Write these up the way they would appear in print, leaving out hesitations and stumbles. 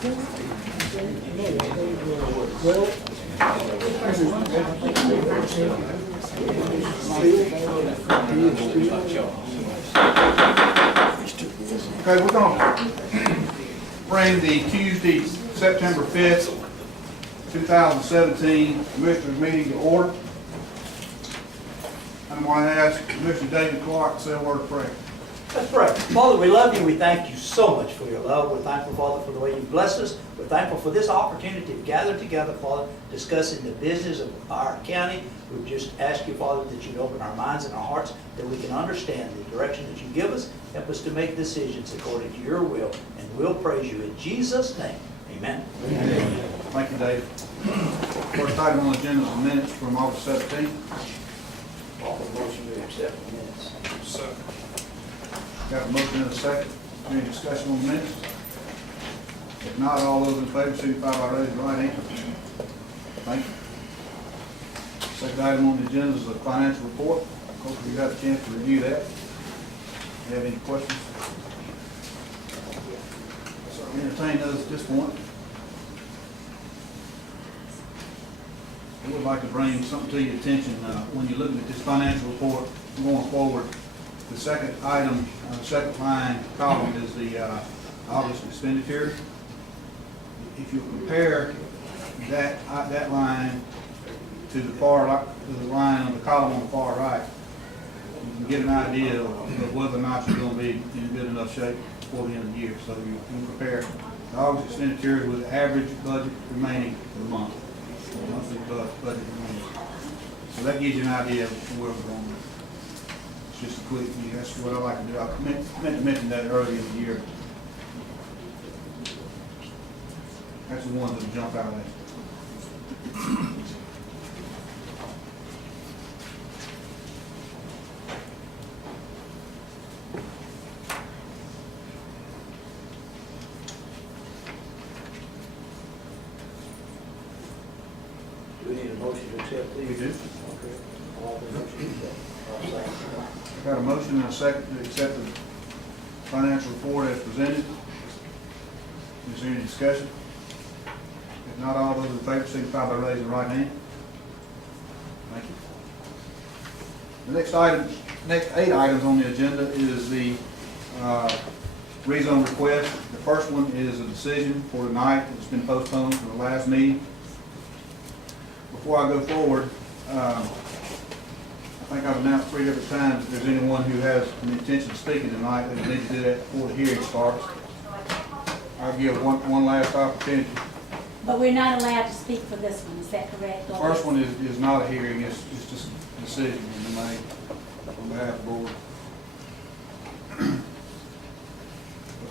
Okay, we're going to bring the Tuesday, September 5th, 2017 Commissioners meeting to order. I'm going to ask Commissioner David Clark to say a word of prayer. Let's pray. Father, we love you. We thank you so much for your love. We're thankful, Father, for the way you blessed us. We're thankful for this opportunity to gather together, Father, discussing the business of our county. We just ask you, Father, that you'd open our minds and our hearts, that we can understand the direction that you give us. Help us to make decisions according to your will, and we'll praise you in Jesus' name. Amen. Amen. Thank you, David. First item on the agenda is the minutes from August 17th. Offer motion to accept the minutes. Second. Got a motion and a second. Any discussion on the minutes? If not, all those in favor signify by raising the right hand. Thank you. Second item on the agenda is the financial report. Hopefully you got a chance to review that. You have any questions? So I'll entertain those at this point. I would like to bring something to your attention when you're looking at this financial report going forward. The second item, the second line column is the August expenditure. If you compare that line to the line on the column on the far right, you can get an idea of whether or not you're going to be in good enough shape before the end of the year. So you can compare the August expenditure with the average budget remaining for the month. Monthly budget remaining. So that gives you an idea of where we're going. Just a quick view. That's what I like to do. I meant to mention that earlier in the year. That's the ones that jump out at you. Do we need a motion to accept these? We do. Okay. All the motion to accept. Got a motion and a second to accept the financial report as presented. Is there any discussion? If not, all those in favor signify by raising the right hand. Thank you. The next 8 items on the agenda is the rezone request. The first one is a decision for tonight that's been postponed from the last meeting. Before I go forward, I think I've announced 3 different times if there's anyone who has an intention of speaking tonight, they need to do that before the hearing starts. I'll give one last opportunity. But we're not allowed to speak for this one, is that correct? The first one is not a hearing, it's just a decision to be made on behalf of the board.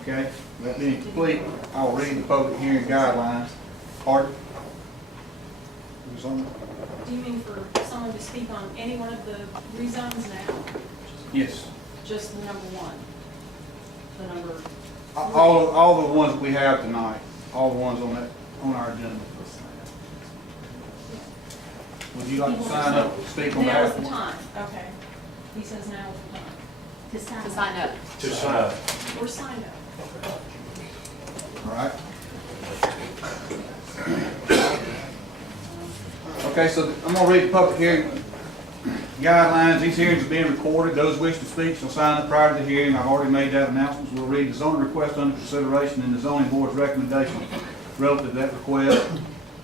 Okay, that being complete, I will read the public hearing guidelines. Pardon? Do you mean for someone to speak on any one of the rezones now? Yes. Just the number one? The number? All the ones we have tonight, all the ones on our agenda. Would you like to sign up to speak on Now behalf is of the the board? time, okay. He says now is the time. To sign up. To sign up. Or sign up. All right. Okay, so I'm going to read the public hearing guidelines. These hearings are being recorded. Those wishing to speak shall sign up prior to the hearing. I've already made that announcement. We'll read the zoning request under consideration and the zoning board's recommendation relative to that request.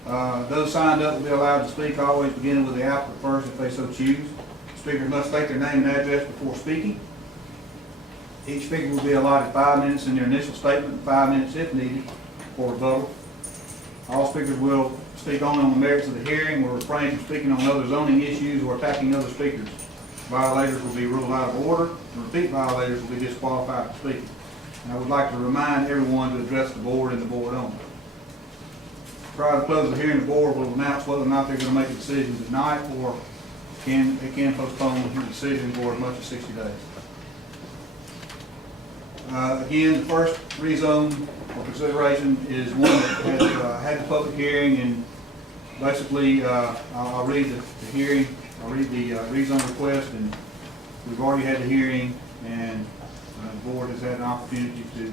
Those signed up will be allowed to speak, always beginning with the applicant first if they so choose. Speakers must state their name and address before speaking. Each speaker will be allotted 5 minutes in their initial statement and 5 minutes if needed for rebuttal. All speakers will speak only on the merits of the hearing, will refrain from speaking on other zoning issues or attacking other speakers. Violators will be ruled out of order, and repeat violators will be disqualified from speaking. And I would like to remind everyone to address the board and the board only. Prior to close of the hearing, the board will announce whether or not they're going to make a decision tonight, or they can postpone the decision for as much as 60 days. Again, the first rezone for consideration is one that has had the public hearing, and basically I'll read the hearing, I'll read the rezone request, and we've already had the hearing, and the board has had an opportunity to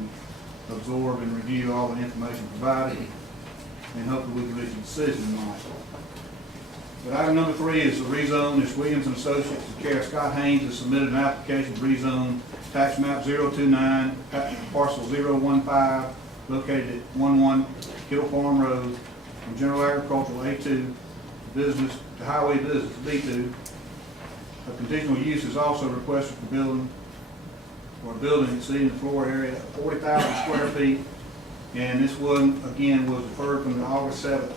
absorb and review all the information provided, and hopefully we can reach a decision tonight. But item number 3 is the rezone. It's Williams and Associates, the care of Scott Haynes has submitted an application to rezone tax map 029, parcel 015, located at 11 Kittle Farm Road, from general agricultural A2 business to highway business B2. A conditional use is also requested for building, or a building exceeding the floor area of 40,000 square feet. And this one, again, was deferred from the August 7th,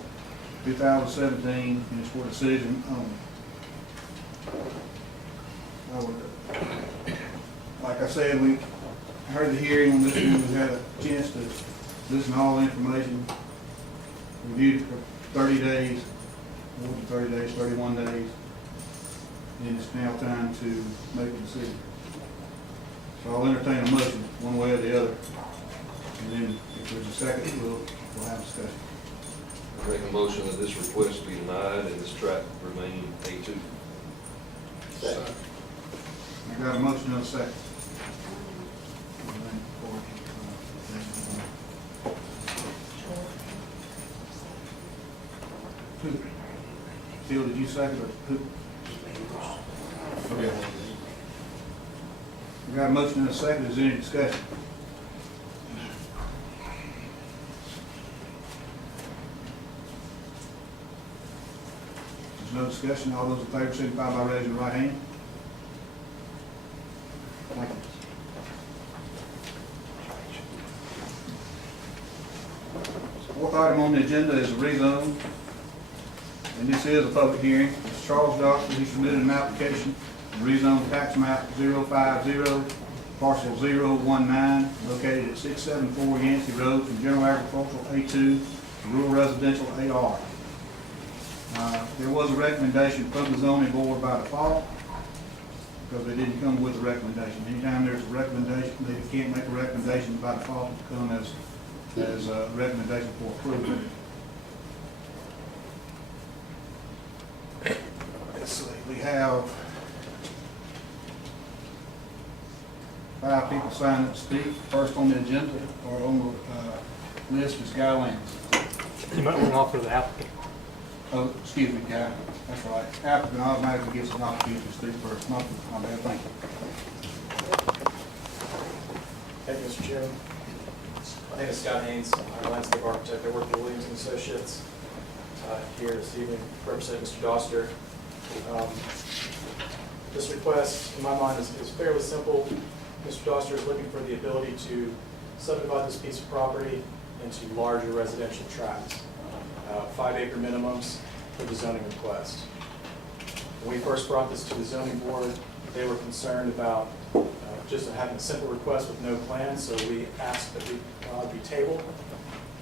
2017, and it's for decision only. Like I said, we heard the hearing on this one. We had a chance to listen to all the information, reviewed it for 30 days, more than 30 days, 31 days, and it's now time to make a decision. So I'll entertain a motion, one way or the other, and then if there's a second, we'll have a discussion. I make a motion that this request be denied and this tract remain A2. Second. I got a motion and a second. Phil, did you second or who? Okay. We got a motion and a second. Is there any discussion? There's no discussion. All those in favor signify by raising your right hand. Thank you. Fourth item on the agenda is a rezone, and this is a public hearing. It's Charles Doctor. He submitted an application to rezone tax map 050, parcel 019, located at 674 Yancey Road, from general agricultural A2 to rural residential AR. There was a recommendation from the zoning board by default, because they didn't come with a recommendation. Anytime there's a recommendation, they can't make a recommendation by default to come as a recommendation for approval. Let's see, we have 5 people signed up to speak. First on the agenda, or on the list, is Guy Lance. You might want to offer the applicant. Oh, excuse me, Guy. That's right. Applicant automatically gets an opportunity to speak first. Not my bad, thank you. Thank you, Mr. Chairman. My name is Scott Haynes. I'm a landscape architect. I work for Williams and Associates here this evening, represent Mr. Doster. This request, in my mind, is fairly simple. Mr. Doster is looking for the ability to subdivide this piece of property into larger residential tracts, 5-acre minimums for the zoning request. When we first brought this to the zoning board, they were concerned about just having a simple request with no plan, so we asked that we be tabled.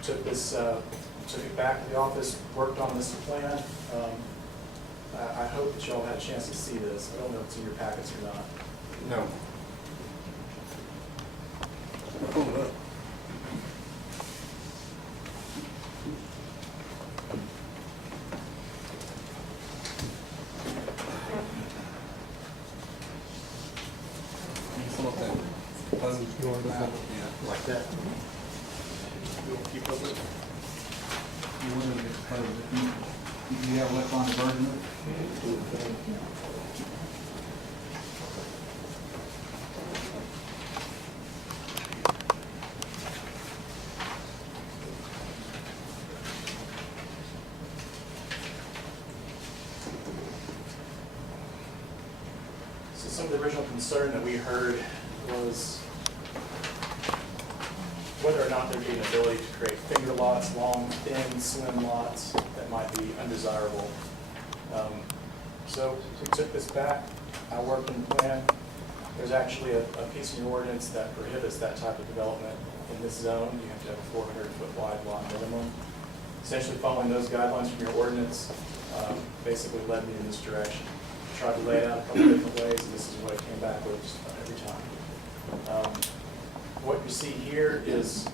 Took it back to the office, worked on this plan. I hope that y'all had a chance to see this. I don't know if it's in your packets or not. No. Pull it up. You want to look at it like that? You'll keep up with it? You want to get proposed. Do you have an electronic version of it? So some of the original concern that we heard was whether or not there'd be an ability to create finger lots, long, thin, slim lots that might be undesirable. So we took this back. I worked on the plan. There's actually a piece in your ordinance that prohibits that type of development in this zone. You have to have a 400-foot wide lot minimum. Essentially following those guidelines from your ordinance basically led me in this direction. Tried to lay it out a couple different ways, and this is what it came back with just about every time. What you see here is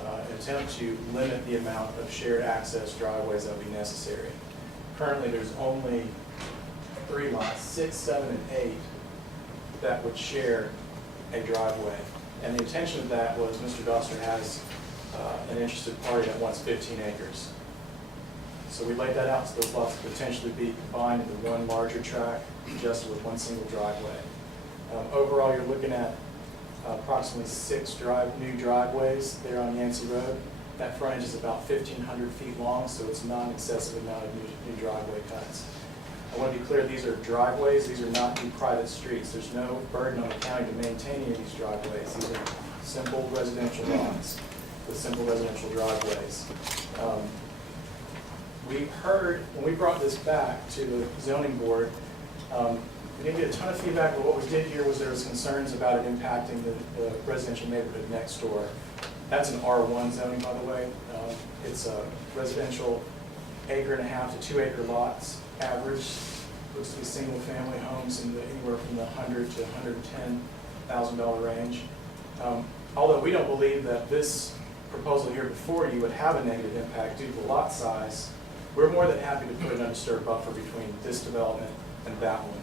an attempt to limit the amount of shared access driveways that would be necessary. Currently, there's only 3 lots, 6, 7, and 8, that would share a driveway. And the intention of that was Mr. Doster has an interested party that wants 15 acres. So we laid that out so those lots could potentially be combined into one larger tract, just with one single driveway. Overall, you're looking at approximately 6 new driveways there on Yancey Road. That frontage is about 1,500 feet long, so it's not an excessive amount of new driveway cuts. I want to be clear, these are driveways, these are not new private streets. There's no burden on the county to maintain any of these driveways. These are simple residential lots with simple residential driveways. We heard, when we brought this back to the zoning board, we didn't get a ton of feedback, but what we did hear was there was concerns about it impacting the residential neighborhood next door. That's an R1 zoning, by the way. It's a residential 1.5 to 2 acre lots, average. Looks to be single family homes in the anywhere from the $100,000 to $110,000 range. Although we don't believe that this proposal here before you would have a negative impact due to the lot size, we're more than happy to put an undisturbed buffer between this development and that one.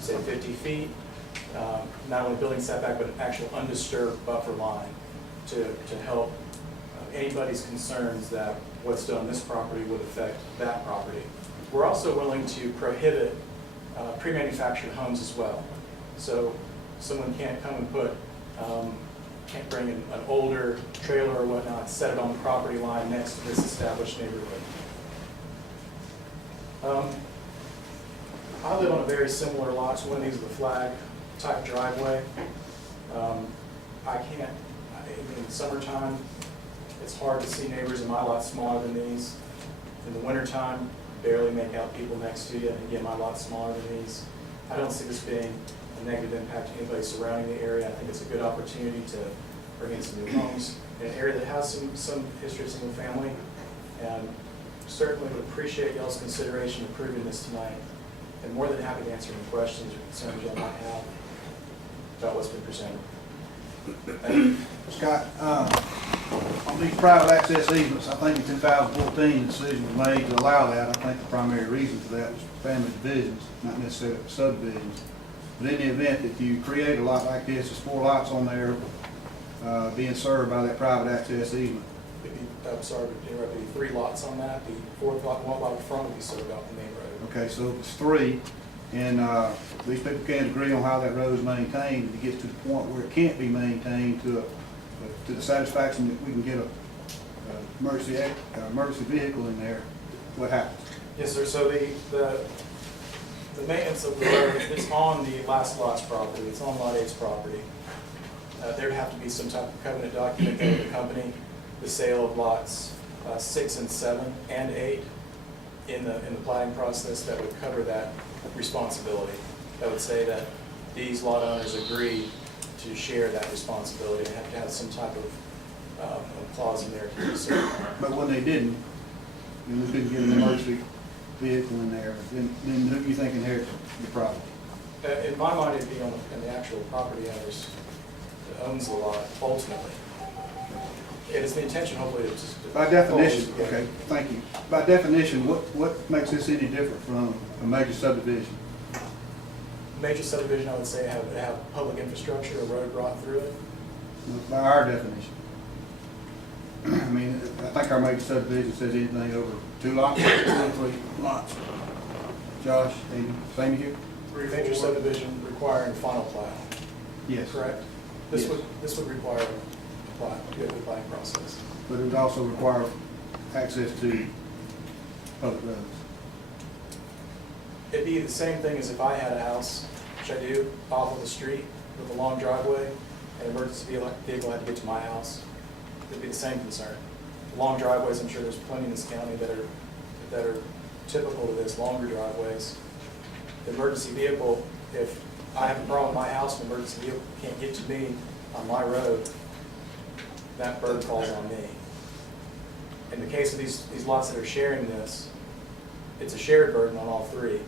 Say 50 feet, not only building setback, but an actual undisturbed buffer line to help anybody's concerns that what's done on this property would affect that property. We're also willing to prohibit pre-manufactured homes as well. So someone can't come and put, can't bring in an older trailer or whatnot, set it on the property line next to this established neighborhood. I live on a very similar lot to one of these with a flag type driveway. I can't, in the summertime, it's hard to see neighbors in my lot smaller than these. In the wintertime, barely make out people next to you, and again, my lot's smaller than these. I don't see this being a negative impact to anybody surrounding the area. I think it's a good opportunity to bring in some new homes in an area that has some history of single family, and certainly would appreciate y'all's consideration approving this tonight. And more than happy to answer any questions or concerns y'all might have about what's been presented. Scott, on these private access easements, I think in 2014, the decision was made to allow that. I think the primary reason for that was family divisions, not necessarily subdivisions. But in the event that you create a lot like this, there's 4 lots on there being served by that private access easement. I'm sorry to interrupt you, 3 lots on that. The 4th lot, one lot in front would be served out the main road. Okay, so it's 3, and these people can't agree on how that road is maintained. If it gets to the point where it can't be maintained to the satisfaction that we can get a emergency vehicle in there, what happens? Yes, sir. So the maintenance of the road is on the last lot's property. It's on Lot 8's property. There'd have to be some type of covenant document that would accompany the sale of lots 6 and 7 and 8 in the planning process that would cover that responsibility. That would say that these lot owners agree to share that responsibility and have to have some type of clause in there to do so. But when they didn't, and we couldn't get an emergency vehicle in there, then who do you think inherits the problem? In my mind, it'd be on the actual property owners that owns the lot ultimately. It is the intention, hopefully, to just... By definition, okay, thank you. By definition, what makes this any different from a major subdivision? Major subdivision, I would say, have public infrastructure, a road brought through it. By our definition. I mean, I think our major subdivision says anything over 2 lots, 2 or 3 lots. Josh, same here? Major subdivision requiring final plat, Yes. correct? This would require a plat, go through the planning process. But it would also require access to public roads. It'd be the same thing as if I had a house, which I do, off of the street with a long driveway, and an emergency vehicle had to get to my house. It'd be the same concern. Long driveways, I'm sure there's plenty in this county that are typical to this, longer driveways. The emergency vehicle, if I have a problem with my house, an emergency vehicle can't get to me on my road, that burden falls on me. In the case of these lots that are sharing this, it's a shared burden on all 3.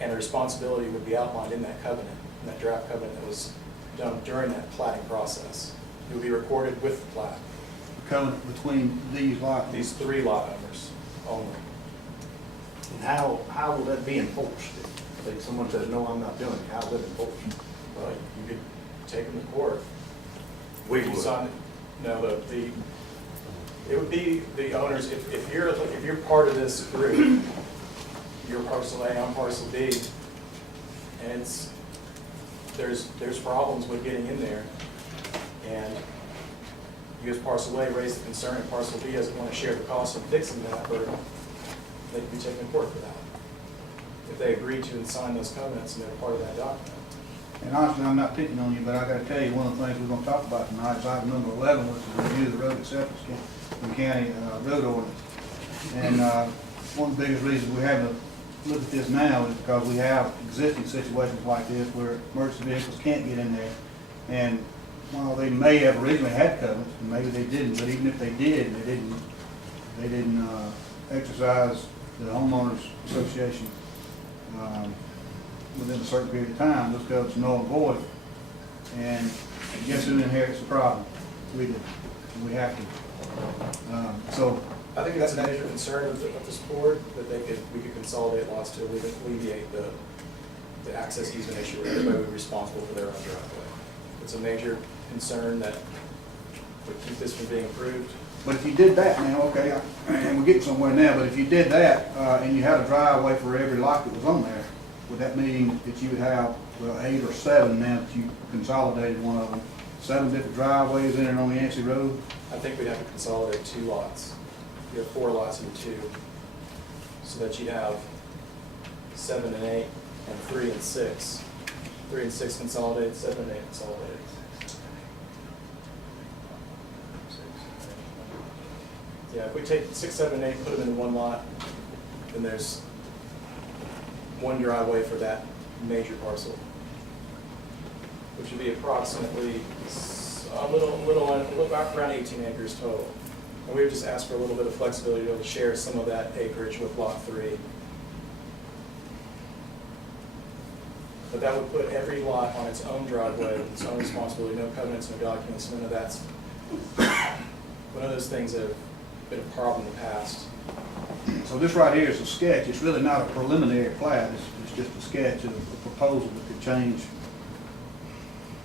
And the responsibility would be outlined in that covenant, in that draft covenant that was done during that platting process. It would be recorded with the plat. The covenant between these lots. These 3 lot owners only. And how will that be enforced? If someone says, no, I'm not doing it, how will it enforced? Well, you could take them to court. We If you would. sign it, no, it would be the owners, if you're part of this group, you're parcel A, I'm parcel B, and there's problems with getting in there, and you as parcel A raise the concern, and parcel B doesn't want to share the cost of fixing that, or they can be taken to court for that. If they agree to and sign those covenants and they're part of that document. And honestly, I'm not picking on you, but I gotta tell you, one of the things we're gonna talk about tonight is item number 11, which is review of the road acceptance in county road ordinance. And one of the biggest reasons we have to look at this now is because we have existing situations like this where emergency vehicles can't get in there. And while they may have originally had covenants, and maybe they didn't, but even if they did, they didn't exercise the homeowners association within a certain period of time. Those covenants are null and void. And guess who inherits the problem? We do. And we have to. So I think that's a major concern of this board, that we could consolidate lots to alleviate the access easement issue where everybody would be responsible for their own driveway. It's a major concern that would keep this from being approved. but if you did that now, okay, and we're getting somewhere now, but if you did that and you had a driveway for every lot that was on there, would that mean that you would have, well, 8 or 7 now that you consolidated one of them, 7 different driveways in and on the Yancey Road? I think we'd have to consolidate 2 lots. You have 4 lots into 2, so that you'd have 7 and 8, and 3 and 6. 3 and 6 consolidated, 7 and 8 consolidated. Yeah, if we take 6, 7, and 8, put them into 1 lot, then there's 1 driveway for that major parcel, which would be approximately about around 18 acres total. And we would just ask for a little bit of flexibility to be able to share some of that acreage with lot 3. But that would put every lot on its own driveway, with its own responsibility, no covenants, no documents, none of that's one of those things that have been a problem in the past. So this right here is a sketch. It's really not a preliminary plat. It's just a sketch of a proposal that could change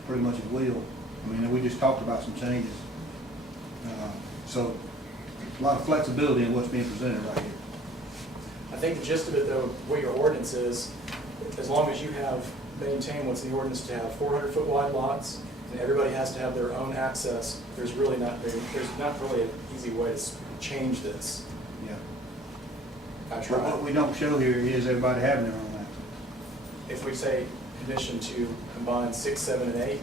pretty much at will. I mean, we just talked about some changes. So a lot of flexibility in what's being presented right here. I think the gist of it, though, what your ordinance is, as long as you have maintained what's in the ordinance to have 400-foot wide lots, and everybody has to have their own access, there's not really an easy way to change this. Yeah. I But what tried. we don't show here is everybody having their own access. If we say condition to combine 6, 7, and 8,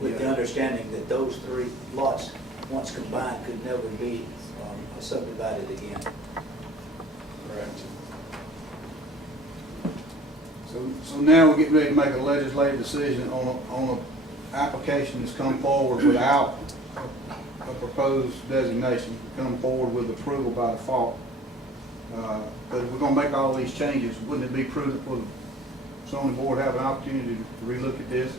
With the understanding that those 3 lots, once combined, could never be subdivided again. correct. So now we're getting ready to make a legislative decision on a application that's come forward without a proposed designation, come forward with approval by default. But if we're gonna make all these changes, wouldn't it be prudent for the zoning board to have an opportunity to relook at this?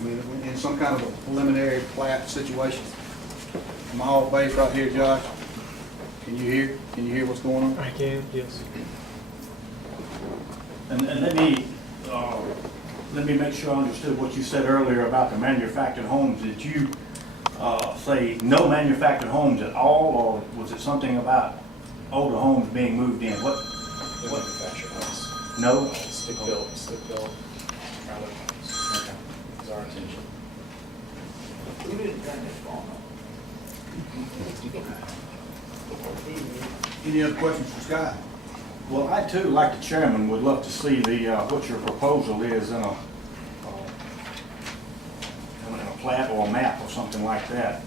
I mean, in some kind of a preliminary plat situation. I'm all base right here, Josh. Can you hear? Can you hear what's going on? I can, yes. And let me make sure I understood what you said earlier about the manufactured homes. Did you say no manufactured homes at all, or was it something about older homes being moved in? What? The manufactured homes. No? Stick built, trailer homes. Is our intention. We didn't turn this phone on. Any other questions for Scott? Well, I too, like the chairman, would love to see what your proposal is in a plat or a map or something like that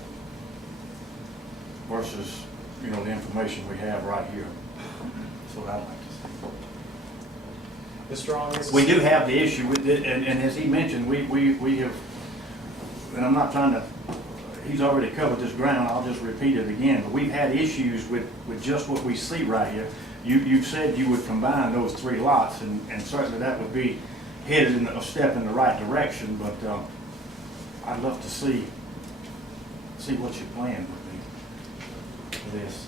versus, the information we have right here. That's what I'd like to see. Mr. Strong, this is. We do have the issue with it, and as he mentioned, we have, and I'm not trying to, he's already covered this ground, I'll just repeat it again, but we've had issues with just what we see right here. You've said you would combine those 3 lots, and certainly that would be headed in a step in the right direction, but I'd love to see what your plan would be. for this.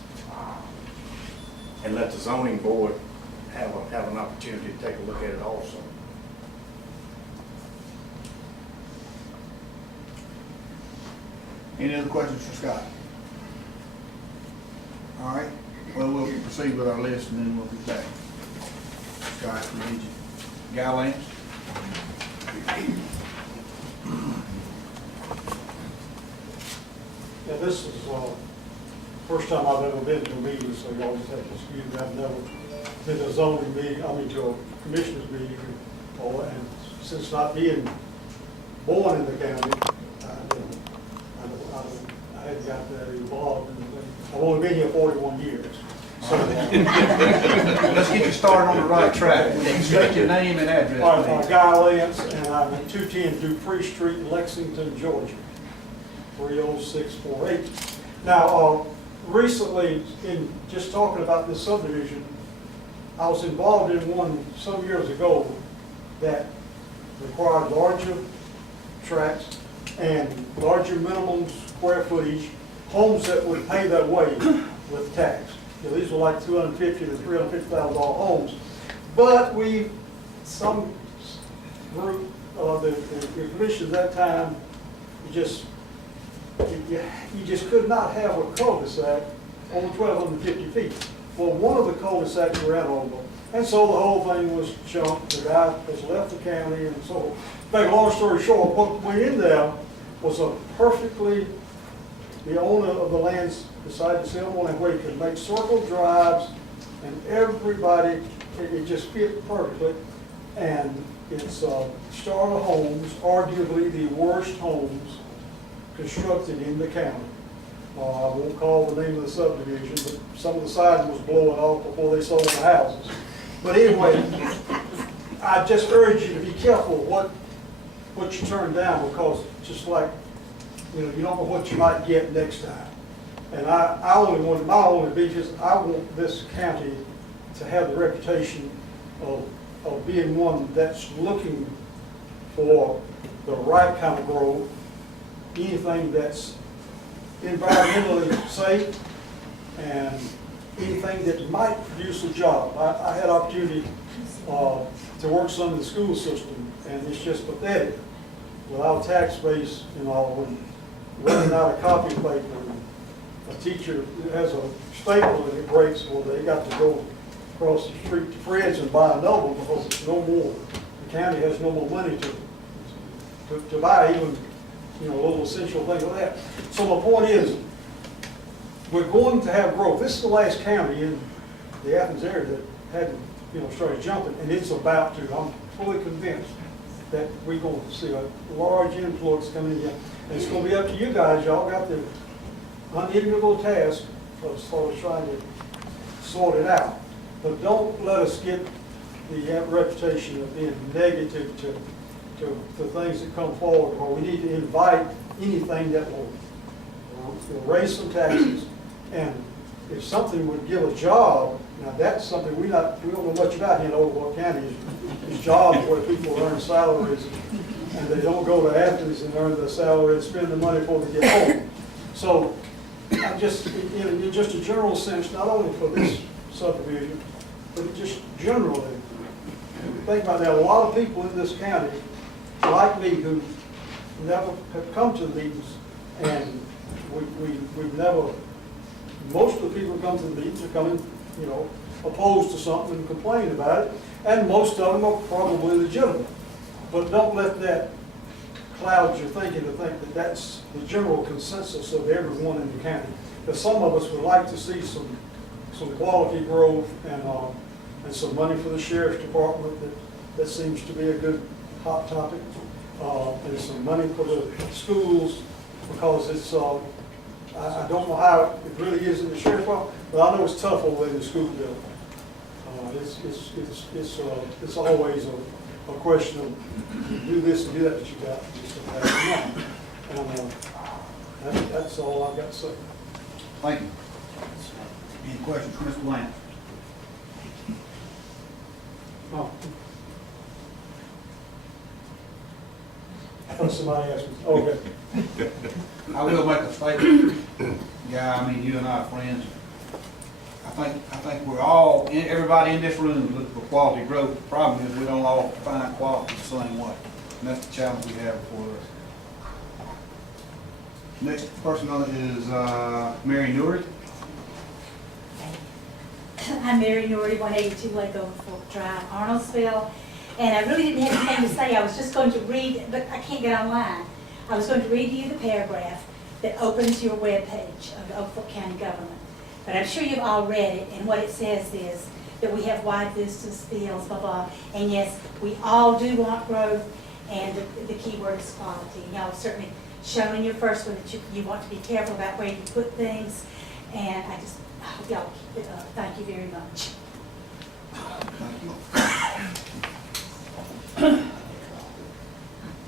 And let the zoning board have an opportunity to take a look at it also. Any other questions for Scott? All right, well, we'll proceed with our list and then we'll be back. Scott, we need you. Guy Lance? Yeah, this is, first time I've ever been to a meeting, so y'all just have to excuse me. I've never been to a zoning meeting, to a commissioners meeting, and since not being born in the county, I hadn't got that involved. I've only been here 41 years. So, Let's get you started on the right track. Will you state your name and address, all right, please? Guy Lance, and I'm at 210 Dupree Street, Lexington, Georgia, 30648. Now, recently, in just talking about this subdivision, I was involved in one some years ago that required larger tracts and larger minimum square footage, homes that would pay their way with tax. You know, these were like $250,000 to $350,000 homes. But some group, the commission at that time, you just could not have a cul-de-sac on 1,250 feet. Well, one of the cul-de-sacs ran over, and so the whole thing was jumped. The guy has left the county, and so, make a long story short, what went in there was the owner of the lands decided to sell one where he could make circle drives, and everybody, it just fit perfectly. And it's starter homes, arguably the worst homes constructed in the county. I won't call the name of the subdivision, but some of the siding was blowing off before they sold the houses. But anyway, I just urge you to be careful what you turn down, because just like, you don't know what you might get next time. And my only beef is I want this county to have the reputation of being one that's looking for the right kind of growth, anything that's environmentally safe, and anything that might produce a job. I had opportunity to work some in the school system, and it's just pathetic without a tax base, and running out of copy paper. And a teacher has a staple and it breaks, well, they got to go across the street to Fred's and buy another one because it's no more. The county has no more money to buy even, a little essential thing like that. So my point is, we're going to have growth. This is the last county in the Athens area that hadn't, started jumping, and it's about to. I'm fully convinced that we're going to see a large influx coming in. And it's going to be up to you guys. Y'all got the unenviable task of sort of trying to sort it out. But don't let us get the reputation of being negative to things that come forward, or we need to invite anything that will raise some taxes. And if something would give a job, now that's something we don't know much about here in Oklahoma County, is jobs where people earn salaries and they don't go to Athens and earn the salary and spend the money before they get home. So I just, in just a general sense, not only for this subdivision, but just generally, think about that. A lot of people in this county, like me, who never have come to the meetings, and we've never, most of the people who come to the meetings are coming, opposed to something and complain about it, and most of them are probably legitimate. But don't let that cloud your thinking to think that that's the general consensus of everyone in the county. Because some of us would like to see some quality growth and some money for the sheriff's department. That seems to be a good hot topic. And some money for the schools, because it's I don't know how it really is in the sheriff's department, but I know it's tough over in the school building. It's always a question of you do this and do that, but you got just don't have enough. And that's all I've got to say. Thank you. Any questions for Mr. Lance? Oh. I thought somebody asked me. Okay. I will make a statement. guy, I mean, you and I are friends. I think we're all, everybody in this room is looking for quality growth. The problem is we don't all find quality the same way. And that's the challenge we have before us. Next person on it is Mary Newry. I'm Mary Norrie, 182 Lake Fork Drive, Arnoldville. And I really didn't have anything to say. I was just going to read, but I can't get online. I was going to read you the paragraph that opens your webpage of the Oak Fork County government. But I'm sure you've all read it, and what it says is that we have wide vistas, fields, blah, blah. And yes, we all do want growth, and the key word is quality. Y'all have certainly shown in your first one that you want to be careful about where you put things. And I hope y'all keep it up. Thank you very much. Thank you.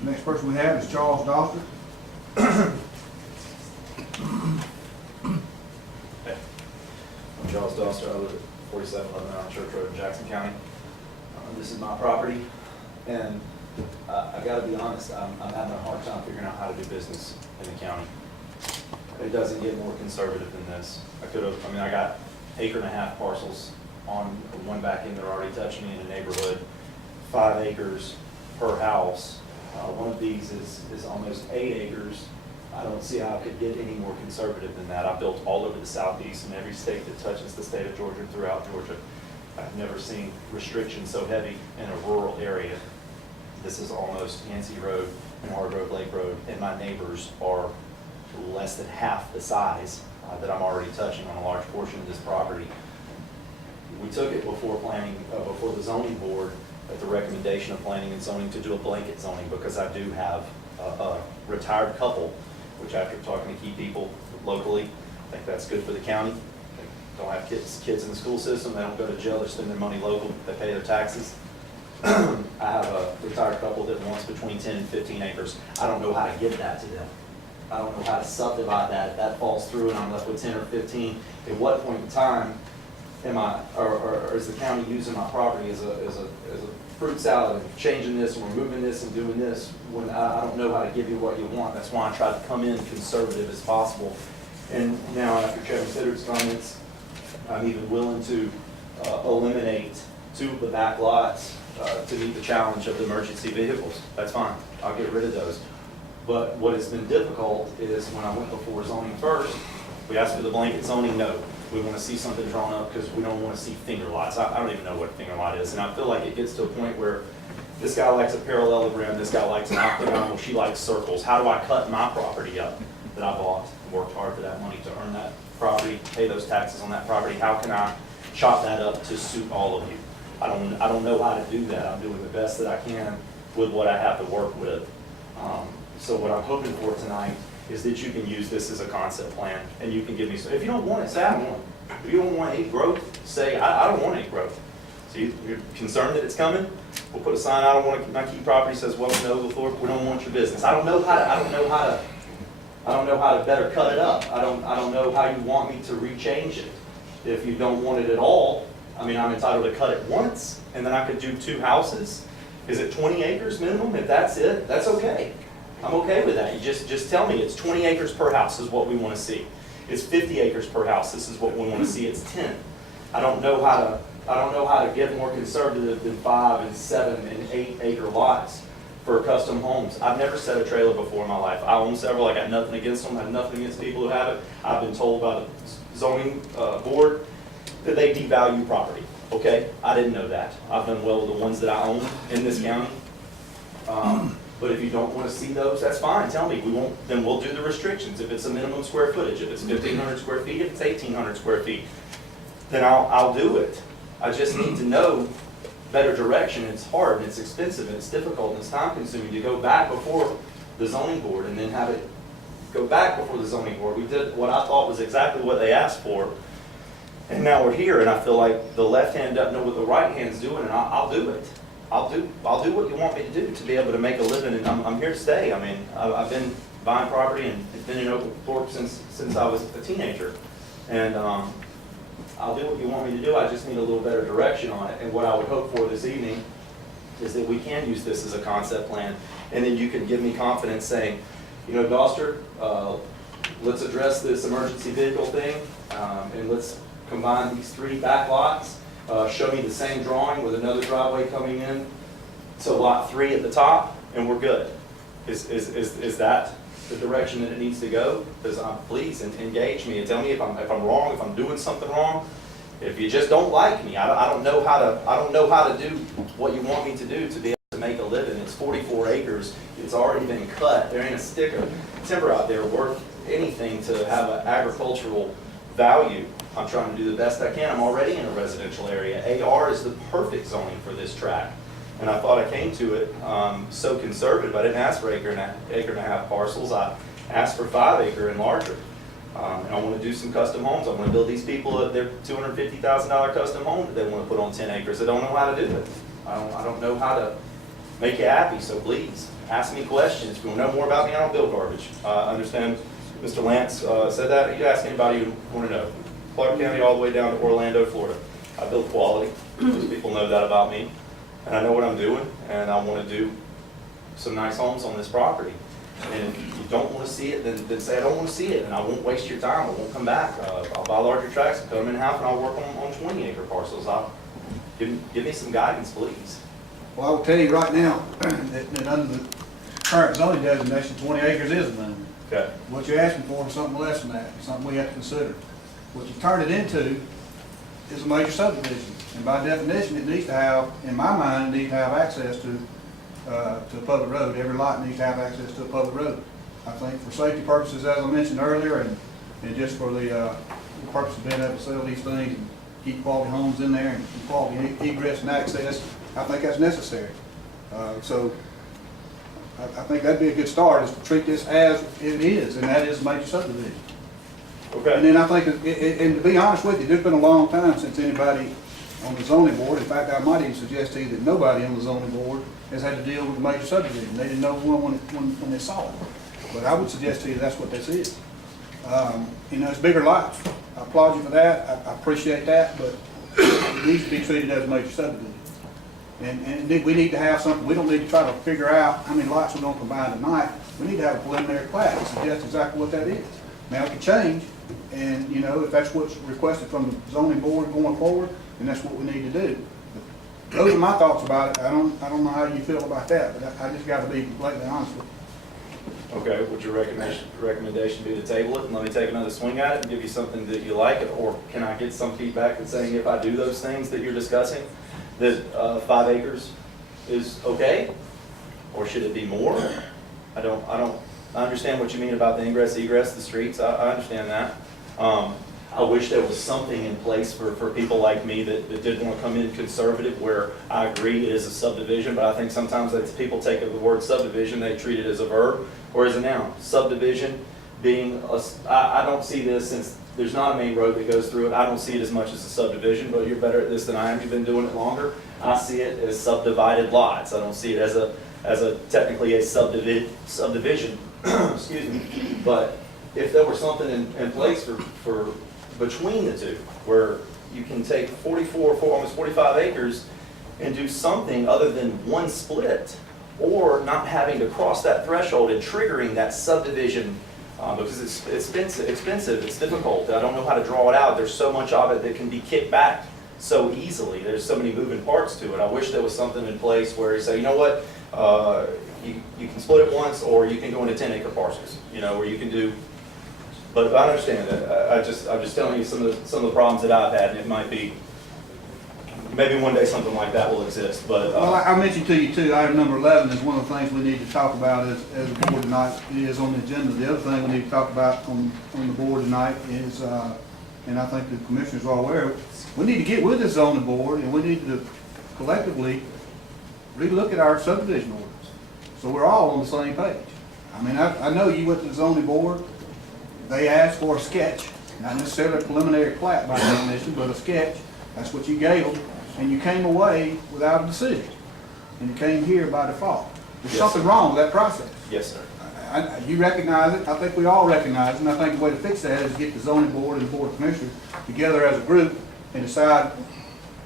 Next person we have is Charles Doster. I'm Charles Doster. I live at 4711 on Church Road in Jackson County. This is my property, and I gotta be honest, I'm having a hard time figuring out how to do business in the county. It doesn't get more conservative than this. I got 1.5 acre parcels on one back end that are already touching me in a neighborhood, 5 acres per house. One of these is almost 8 acres. I don't see how it could get any more conservative than that. I've built all over the southeast in every state that touches the state of Georgia and throughout Georgia. I've never seen restrictions so heavy in a rural area. This is almost Yancey Road and Hargrove Lake Road, and my neighbors are less than half the size that I'm already touching on a large portion of this property. We took it before before the zoning board at the recommendation of planning and zoning to do a blanket zoning, because I do have a retired couple, which after talking to key people locally, I think that's good for the county. They don't have kids in the school system, they don't go to jail, they spend their money local, they pay their taxes. I have a retired couple that wants between 10 and 15 acres. I don't know how to give that to them. I don't know how to subdivide that. If that falls through and I'm left with 10 or 15, at what point in time am I, or is the county using my property as a fruit salad and changing this and removing this and doing this when I don't know how to give you what you want? That's why I try to come in conservative as possible. And now after Chairman Siddard's comments, I'm even willing to eliminate 2 of the back lots to meet the challenge of the emergency vehicles. That's fine. I'll get rid of those. But what has been difficult is when I went before zoning first, we asked for the blanket zoning, no. We want to see something drawn up because we don't want to see finger lots. I don't even know what a finger lot is. And I feel like it gets to a point where this guy likes a parallelogram, this guy likes an octagon, well, she likes circles. How do I cut my property up that I bought, worked hard for that money to earn that property, pay those taxes on that property? How can I chop that up to suit all of you? I don't know how to do that. I'm doing the best that I can with what I have to work with. So what I'm hoping for tonight is that you can use this as a concept plan, and you can give me some. If you don't want it, say I don't want it. If you don't want any growth, say I don't want any growth. So you're concerned that it's coming? We'll put a sign. I don't want to. My key property says, "Welcome to Oglethorpe. We don't want your business." I don't know how to better cut it up. I don't know how you want me to rechange it. If you don't want it at all, I mean, I'm entitled to cut it once, and then I could do 2 houses. Is it 20 acres minimum? If that's it, that's okay. I'm okay with that. You just tell me it's 20 acres per house is what we want to see. It's 50 acres per house. This is what we want to see. It's 10. I don't know how to get more conservative than 5 and 7 and 8 acre lots for custom homes. I've never set a trailer before in my life. I own several. I got nothing against them. I have nothing against people who have it. I've been told by the zoning board that they devalue property. Okay, I didn't know that. I've done well with the ones that I own in this county. But if you don't want to see those, that's fine. Tell me. Then we'll do the restrictions. If it's a minimum square footage, if it's 1,500 square feet, if it's 1,800 square feet, then I'll do it. I just need to know better direction. It's hard, and it's expensive, and it's difficult, and it's time consuming to go back before the zoning board and then have it go back before the zoning board. We did what I thought was exactly what they asked for. And now we're here, and I feel like the left hand doesn't know what the right hand's doing, and I'll do it. I'll do what you want me to do to be able to make a living, and I'm here to stay. I mean, I've been buying property and been in Oglethorpe since I was a teenager, and I'll do what you want me to do. I just need a little better direction on it. And what I would hope for this evening is that we can use this as a concept plan, and then you can give me confidence saying, you know, Doster, let's address this emergency vehicle thing, and let's combine these 3 back lots. Show me the same drawing with another driveway coming in to lot 3 at the top, and we're good. Is that the direction that it needs to go? Because please engage me and tell me if I'm wrong, if I'm doing something wrong. If you just don't like me, I don't know how to do what you want me to do to be able to make a living. It's 44 acres. It's already been cut. There ain't a stick of timber out there worth anything to have an agricultural value. I'm trying to do the best I can. I'm already in a residential area. AR is the perfect zoning for this tract. And I thought I came to it so conservative. I didn't ask for acre and a half parcels. I asked for 5 acre and larger. And I want to do some custom homes. I want to build these people their $250,000 custom home that they want to put on 10 acres. I don't know how to do it. I don't know how to make you happy. So please ask me questions. If you want to know more about me, I don't build garbage. I understand Mr. Lance said that. You ask anybody who want to know. Clark County all the way down to Orlando, Florida. I build quality. Most people know that about me. And I know what I'm doing, and I want to do some nice homes on this property. And if you don't want to see it, then say I don't want to see it, and I won't waste your time. I won't come back. I'll buy larger tracts and cut them in half, and I'll work on 20 acre parcels. Give me some guidance, please. Well, I will tell you right now, that under the current zoning designation, 20 acres is a minimum. Okay. What you're asking for is something less than that, something we have to consider. What you turn it into is a major subdivision. And by definition, it needs to have, in my mind, it needs to have access to a public road. Every lot needs to have access to a public road. I think for safety purposes, as I mentioned earlier, and just for the purpose of being able to sell these things and keep quality homes in there and quality egress and access, I think that's necessary. So I think that'd be a good start, is to treat this as it is, and that is a major subdivision. Okay. And then I think, and to be honest with you, there's been a long time since anybody on the zoning board, in fact, I might even suggest to you that nobody on the zoning board has had to deal with a major subdivision. They didn't know one when they saw it. But I would suggest to you that's what this is. You know, it's bigger lots. I applaud you for that. I appreciate that, but it needs to be treated as a major subdivision. And we need to have something. We don't need to try to figure out how many lots we're going to combine tonight. We need to have a preliminary plat that suggests exactly what that is. Now, it can change, and you know, if that's what's requested from the zoning board going forward, then that's what we need to do. But those are my thoughts about it. I don't know how you feel about that, but I just got to be completely honest with you. Okay, would your recommendation be to table it and let me take another swing at it and give you something that you like? Or can I get some feedback that's saying if I do those things that you're discussing, that 5 acres is okay? Or should it be more? I understand what you mean about the ingress, egress, the streets. I understand that. I wish there was something in place for people like me that did want to come in conservative, where I agree it is a subdivision, but I think sometimes that people take the word subdivision, they treat it as a verb or as a noun. Subdivision being, I don't see this, since there's not a main road that goes through it, I don't see it as much as a subdivision, but you're better at this than I am. You've been doing it longer. I see it as subdivided lots. I don't see it as a technically a subdivision. Excuse me. But if there were something in place for between the two, where you can take 44, almost 45 acres and do something other than one split, or not having to cross that threshold and triggering that subdivision, because it's expensive, it's difficult. I don't know how to draw it out. There's so much of it that can be kicked back so easily. There's so many moving parts to it. I wish there was something in place where you say, you know what, you can split it once, or you can go into 10 acre parcels, you know, where you can do. But I understand that. I'm just telling you some of the problems that I've had, and it might be, maybe one day something like that will exist. But well, I mentioned to you too, item number 11 is one of the things we need to talk about as a board tonight. It is on the agenda. The other thing we need to talk about on the board tonight is, and I think the commissioners are aware, we need to get with this zoning board, and we need to collectively relook at our subdivision ordinance, so we're all on the same page. I mean, I know you went to the zoning board. They asked for a sketch, not necessarily a preliminary plat by definition, but a sketch. That's what you gave them, and you came away without a decision, and you came here by default. There's something wrong with that process. Yes, sir. You recognize it. I think we all recognize it, and I think the way to fix that is get the zoning board and the board of commissioners together as a group and decide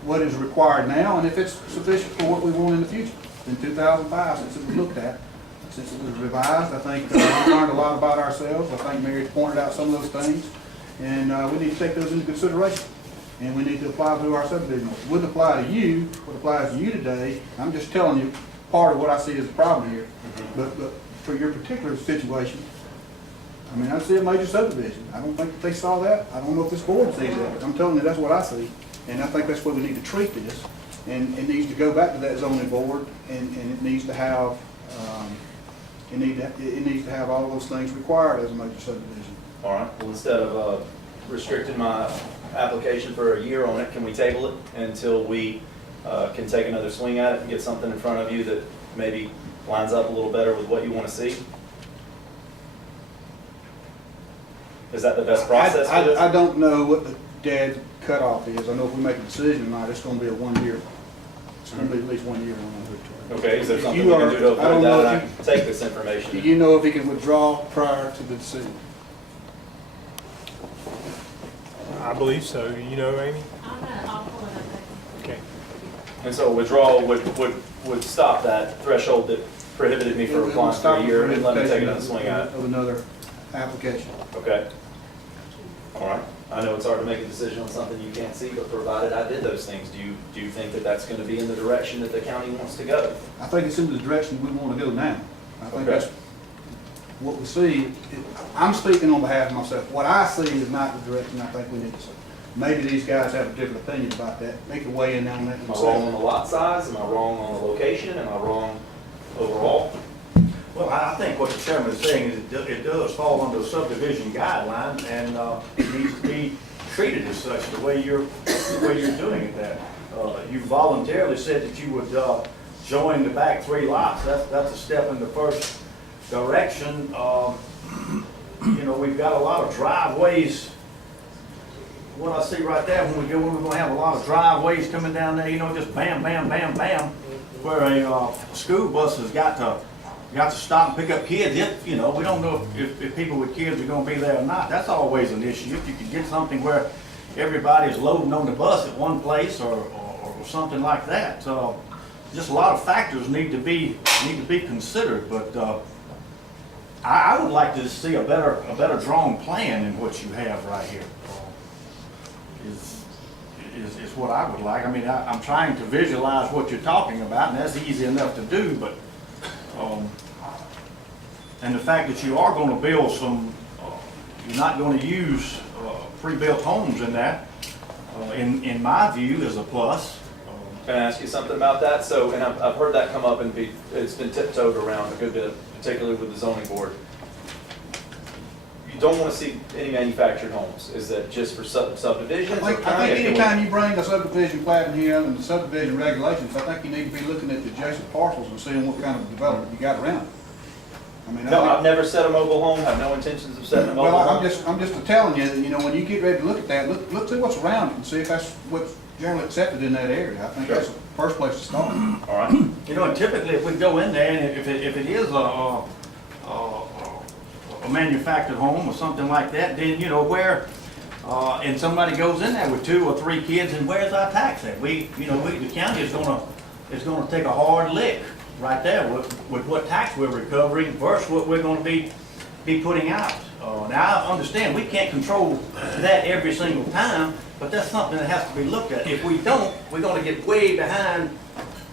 what is required now, and if it's sufficient for what we want in the future. In 2005, since it was looked at, since it was revised. I think we learned a lot about ourselves. I think Mary pointed out some of those things, and we need to take those into consideration. And we need to apply to our subdivision. It wouldn't apply to you, what applies to you today. I'm just telling you part of what I see as a problem here. But for your particular situation, I mean, I see a major subdivision. I don't think that they saw that. I don't know if this board sees that, but I'm telling you, that's what I see. And I think that's where we need to treat this. And it needs to go back to that zoning board, and it needs to have, it needs to have all those things required as a major subdivision. All right, well, instead of restricting my application for a year on it, can we table it until we can take another swing at it and get something in front of you that maybe lines up a little better with what you want to see? Is that the best process for this? I don't know what the dead cutoff is. I know if we make a decision tonight, it's gonna be a 1 year. It's gonna be at least 1 year. Okay, is there something You we can are- do to I don't avoid know that if and I can take this information? Do you know if he can withdraw prior to the decision? I believe so. You know, Amy? I'll pull it up. Okay. And so withdrawal would stop that threshold that prohibited me from applying for a year and let me take another swing at it? Of another application. Okay. All right. I know it's hard to make a decision on something you can't see, but provided I did those things, do you think that that's going to be in the direction that the county wants to go? I think it's in the direction we want to go now. I think Okay. that's what we see. I'm speaking on behalf of myself. What I see is not the direction I think we need to see. Maybe these guys have a different opinion about that. They can weigh in on that Am I themselves. wrong on the lot size? Am I wrong on the location? Am I wrong overall? Well, I think what the chairman is saying is it does fall under subdivision guidelines, and it needs to be treated as such, the way you're doing it there. You voluntarily said that you would join the back 3 lots. That's a step in the first direction. You know, we've got a lot of driveways. What I see right there, when we're gonna have a lot of driveways coming down there, you know, just bam, bam, bam, bam, where a school bus has got to stop and pick up kids. If, you know, we don't know if people with kids are gonna be there or not. That's always an issue. If you could get something where everybody is loading on the bus at one place or something like that. So just a lot of factors need to be considered, but I would like to see a better drawn plan than what you have right here. Is what I would like. I mean, I'm trying to visualize what you're talking about, and that's easy enough to do, but and the fact that you are going to build some, you're not going to use pre-built homes in that, in my view, is a plus. Can I ask you something about that? So, and I've heard that come up and it's been tiptoed around a good bit, particularly with the zoning board. You don't want to see any manufactured homes. Is that just for subdivisions? I think anytime you bring a subdivision plat in here and the subdivision regulations, I think you need to be looking at the adjacent parcels and seeing what kind of development you got around it. I mean, No, I've never set a mobile home, have no intentions of setting a mobile well, home. I'm just telling you that, you know, when you get ready to look at that, look see what's around it and see if that's what's generally accepted in that area. I think that's the first place to start. All right. You know, and typically if we go in there and if it is a manufactured home or something like that, then, you know, where, and somebody goes in there with 2 or 3 kids, and where's our tax at? The county is gonna take a hard lick right there with what tax we're recovering versus what we're gonna be putting out. Now, I understand, we can't control that every single time, but that's something that has to be looked at. If we don't, we're gonna get way behind,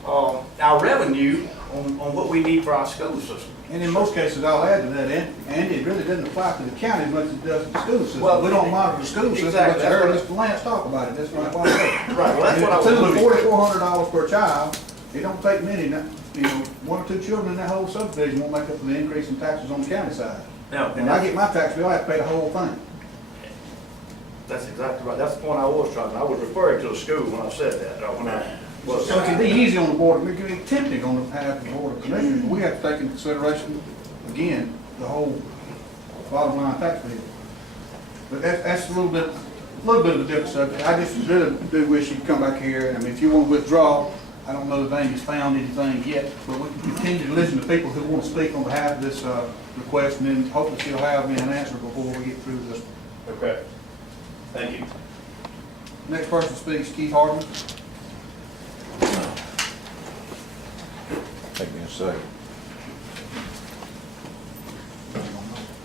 our revenue on what we need for our school system. And in most cases, I'll add to that, Andy, it really doesn't apply to the county as much as it does to the school system. Well, We don't monitor the school system, but exactly, you heard that's Mr. Lance talk about it, that's what I want to say. Right, well, that's what I was alluding to. $4,400 per child, it don't take many, you know, 1 or 2 children in that whole subdivision won't make up for the increase in taxes on the county side. Now, When I get my tax bill, I have to pay the whole thing. that's exactly right. That's the point I was referring to the school when I said that. So it can be easy on the board, it can be tempting on the behalf of the board of commissioners, but we have to take into consideration, again, the whole bottom line tax bill. But that's a little bit of a different subject. I just really do wish you'd come back here. I mean, if you want to withdraw, I don't know that Amy's found anything yet, but we can continue to listen to people who want to speak on behalf of this request, and then hopefully she'll have me an answer before we get through this. Okay. Thank you. Next person speaks, Keith Hardman. Take me a second.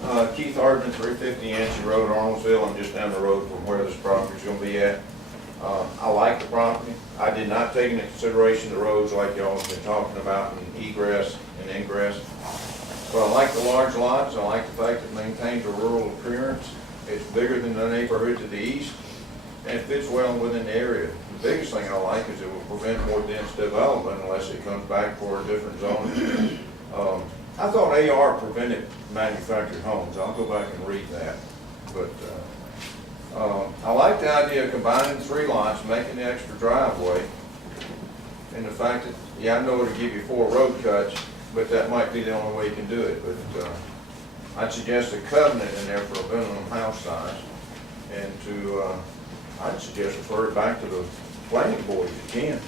Keith Hardman, 350 Yancey Road, Arnoldville. I'm just down the road from where this property's gonna be at. I like the property. I did not take into consideration the roads like y'all have been talking about, and egress and ingress. But I like the large lots. I like the fact it maintains a rural appearance. It's bigger than the neighborhood to the east, and it fits well within the area. The biggest thing I like is it will prevent more dense development unless it comes back for a different zone. I thought AR prevented manufactured homes. I'll go back and read that. But I like the idea of combining 3 lots, making the extra driveway, and the fact that, yeah, I know it'll give you 4 road cuts, but that might be the only way you can do it. But I'd suggest a covenant in there for a minimum house size, and I'd suggest refer it back to the planning board if you can.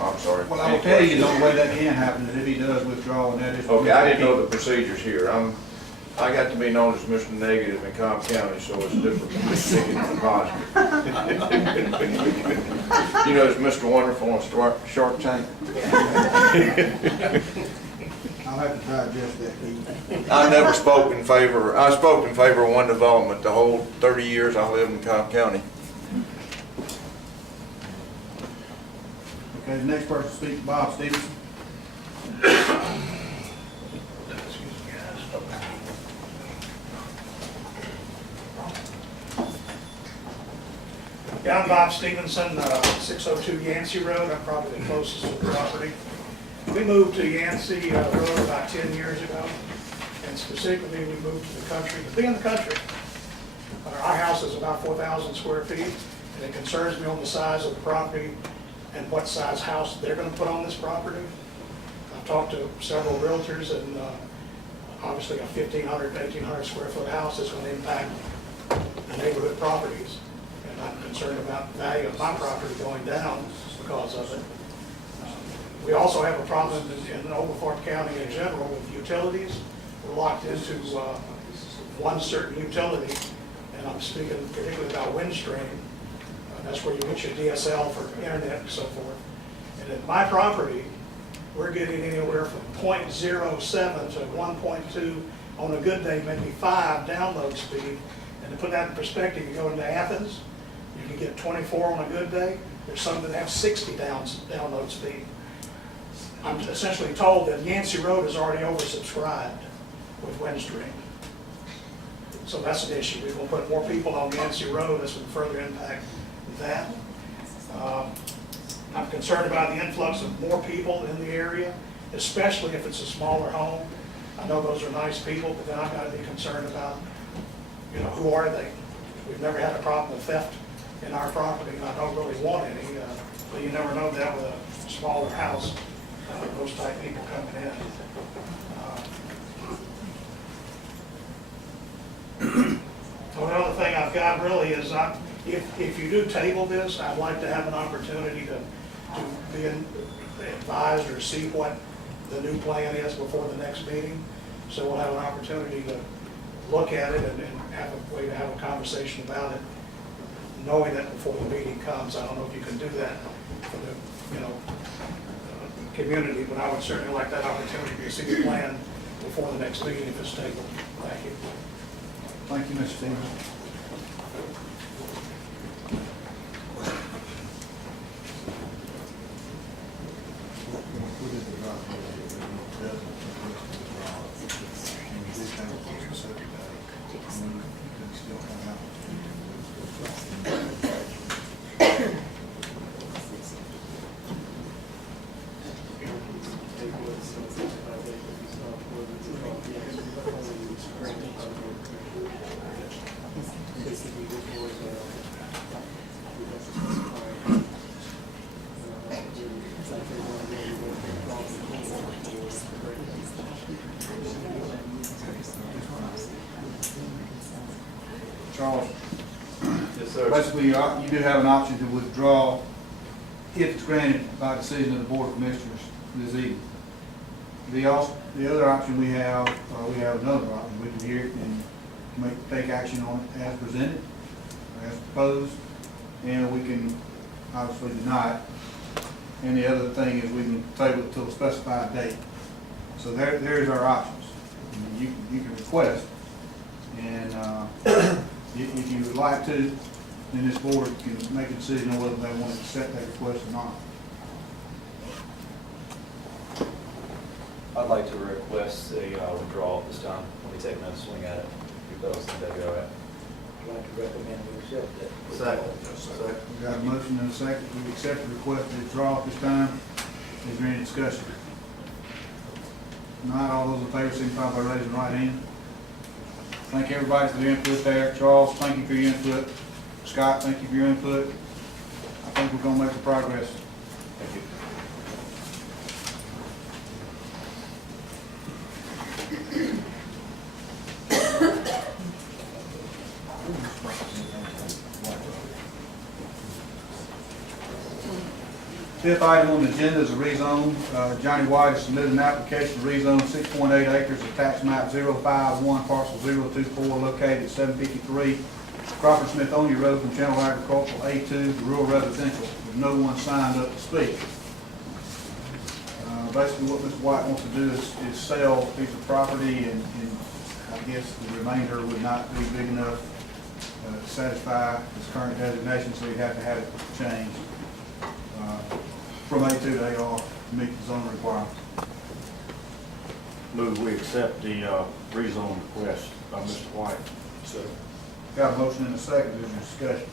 I'm sorry. Well, I will tell you the only way that can happen is if he does withdraw, and that is. Okay, I didn't know the procedures here. I got to be known as Mr. Negative in Cobb County, so it's different from Mr. Negative and positive. You know, it's Mr. Wonderful on Shark Tank. I'll have to digest that, Keith. I never spoke in favor, I spoke in favor of one development the whole 30 years I lived in Cobb County. Okay, the next person to speak, Bob Stevenson. Yeah, I'm Bob Stevenson, 602 Yancey Road. I'm probably the closest to the property. We moved to Yancey Road about 10 years ago, and specifically we moved to the country, to be in the country. Our house is about 4,000 square feet, and it concerns me on the size of the property and what size house they're going to put on this property. I've talked to several realtors, and obviously a 1,500, 1,800 square foot house is going to impact the neighborhood properties. And I'm concerned about the value of my property going down because of it. We also have a problem in Oglethorpe County in general with utilities. We're locked into one certain utility, and I'm speaking particularly about Windstream. That's where you get your DSL for internet and so forth. And at my property, we're getting anywhere from 0.07 to 1.2, on a good day, maybe 5 download speed. And to put that in perspective, you go into Athens, you can get 24 on a good day. There's some that have 60 download speed. I'm essentially told that Yancey Road is already oversubscribed with Windstream. So that's an issue. We're going to put more people on Yancey Road. This would further impact that. I'm concerned about the influx of more people in the area, especially if it's a smaller home. I know those are nice people, but then I've got to be concerned about, you know, who are they? We've never had a problem with theft in our property, and I don't really want any, but you never know that with a smaller house, those type people coming in. So the other thing I've got really is, if you do table this, I'd like to have an opportunity to be advised or see what the new plan is before the next meeting. So we'll have an opportunity to look at it and have a way to have a conversation about it, knowing that before the meeting comes. I don't know if you can do that for the, community, but I would certainly like that opportunity to see the plan before the next meeting if it's tabled. Thank you. Thank you, Mr. Stevens. Charles? Yes, sir. Basically, you do have an option to withdraw if it's granted by decision of the Board of Commissioners this evening. The other option we have another option. We can hear it and take action on it as presented, or as proposed, and we can obviously deny it. And the other thing is we can table it till a specified date. So there's our options. you can request. And, if you would like to, then this board can make a decision on whether they want to accept that request or not. I'd like to request a withdrawal at this time. Let me take another swing at it. If you fellas think that'd be all right. I'd like to recommend we accept that. Second. We got a motion and a second. We accept the request to withdraw at this time. Is there any discussion? Not all those in favor, signify by raising the right hand. Thank everybody for their input there. Charles, thank you for your input. Scott, thank you for your input. I think we're gonna make some progress. Thank you. Fifth item on the agenda is a rezone. Johnny White has submitted an application to rezone 6.8 acres of tax map 051 parcel 024 located at 753 Crawford Smith Only Road from General Agricultural A2 to Rural Residential, with no one signed up to speak. Basically what Mr. White wants to do is sell a piece of property, and I guess the remainder would not be big enough to satisfy his current designation, so he'd have to have it changed from A2 to AR to meet the zoning requirements. Move we accept the rezone request by Mr. White. Got a motion and a second, is there discussion?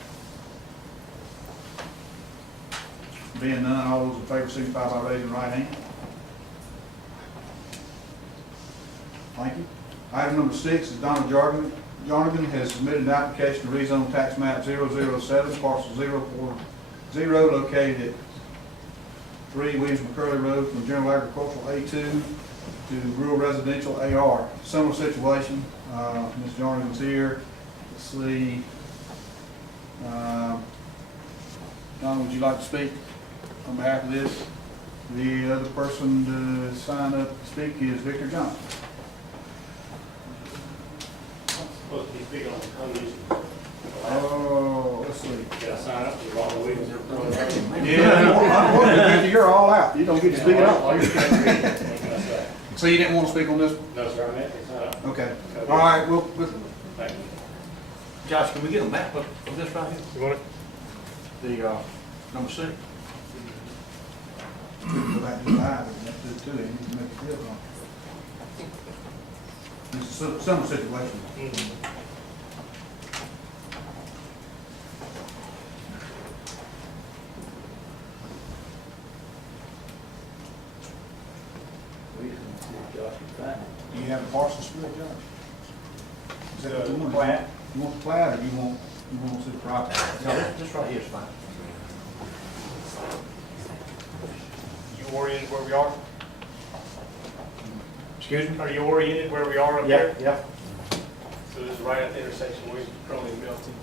Being none, all those in favor signify by raising the right hand. Thank you. Item number 6 is Donald Jarnigan has submitted an application to rezone tax map 007 parcel 040 located at 3 Williams McCurley Road from General Agricultural A2 to Rural Residential AR. Similar situation. Ms. Jarnigan's here. Let's see. Don, would you like to speak on behalf of this? The other person to sign up to speak is Victor Johnson. Supposed to be speaking on the co-use. Oh, let's see. Did I sign up for all the weeks? Yeah, you're all out. You don't get to speak at all. So you didn't want to speak on this one? No, sir, I meant to sign up. Okay. All right, we'll Thank you. Josh, can we get a map of this right here? You want it? The number 6? go back to 5, and let's do 2, and you can make a deal on it. It's a similar situation. We can see if Josh can find it. Do you have a parcel split, Josh? Is that what you want? Plat. You want the plat, or you want to see the property? No, this right here is fine. You oriented where we are? Excuse me? Are you oriented where we are up Yeah, there? yeah. So this is right at the intersection where we're currently Milton.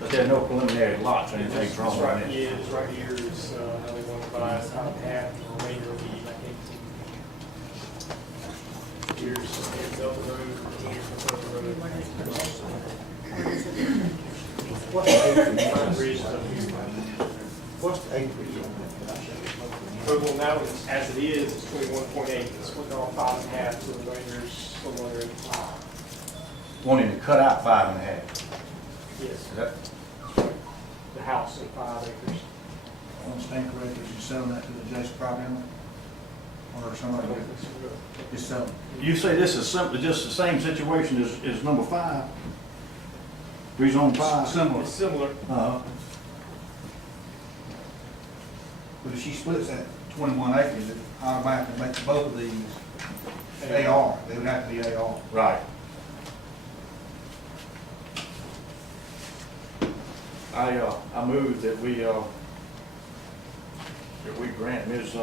But there are no preliminary lots or anything It's wrong right, with yeah, it. it's right here, it's, how we want to buy, it's out of half, the remainder will be like 18. Here's Delta Road, here's Dakota Road. What's the acreage? Pine Bridge is up here. What's the acreage on Total now, as it is, it's 21.8, it's split off 5.5, so the remainder is somewhere under 5. Wanting to cut out 5.5. Yes, Is that? the house at 5 acres. Understand correctly, you're selling that to the adjacent property owner? Or somebody just selling? You say this is simply just the same situation as number 5? Rezone 5? Similar. It's similar. But if she splits that 21 acres, it automatically makes both of these AR. They would have to be AR. Right. I move that we grant Ms.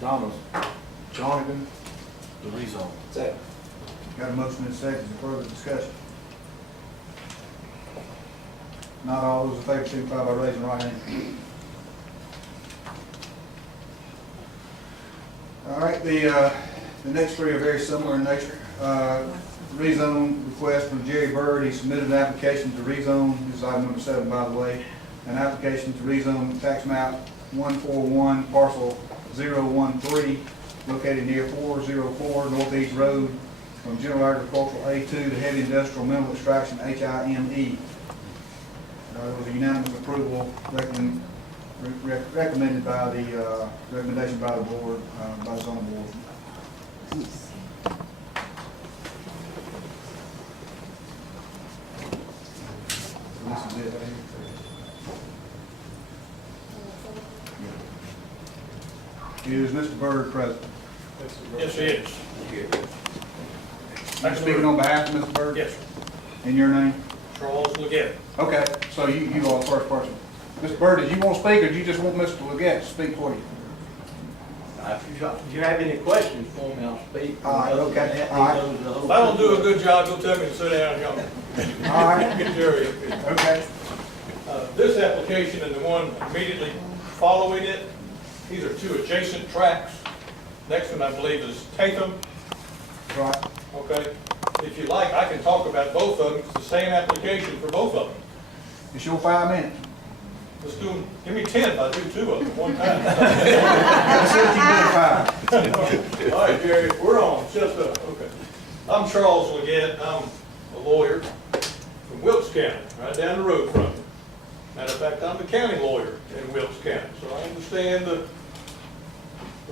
Donna Jarnigan the rezone. Second. Got a motion and a second. Is there further discussion? Not all those in favor signify by raising the right hand. All right, the next 3 are very similar in nature. Rezone request from Jerry Bird. He submitted an application to rezone, this is item number 7, by the way, an application to rezone tax map 141, parcel 013, located near 404 Northeast Road, from general agricultural A2 to heavy industrial mineral extraction HIME. There was a unanimous approval recommended by the, recommendation by the board, by the zoning board. This is it. Is Mr. Byrd present? Yes, he is. Are you speaking on behalf of Mr. Byrd? Yes, sir. In your name? Charles Leggett. Okay, so you are the first person. Mr. Byrd, did you want to speak, or do you just want Mr. Leggett to speak for you? If you have any questions for me, I'll speak. All right, okay, all right. If I don't do a good job, you'll tell me to sit down, y'all. All right, Get Jerry up here. okay. This application and the one immediately following it, these are two adjacent tracks. Next one, I believe, is Tatham, Right. okay? If you like, I can talk about both of them. It's the same application for both of them. It's your 5 minutes. Let's do them, give me 10 if I do two of them at one time. I said you did 5. All right, Jerry, we're on, just okay. I'm Charles Leggett, I'm a lawyer from Wilkes County, right down the road from you. Matter of fact, I'm the county lawyer in Wilkes County, so I understand the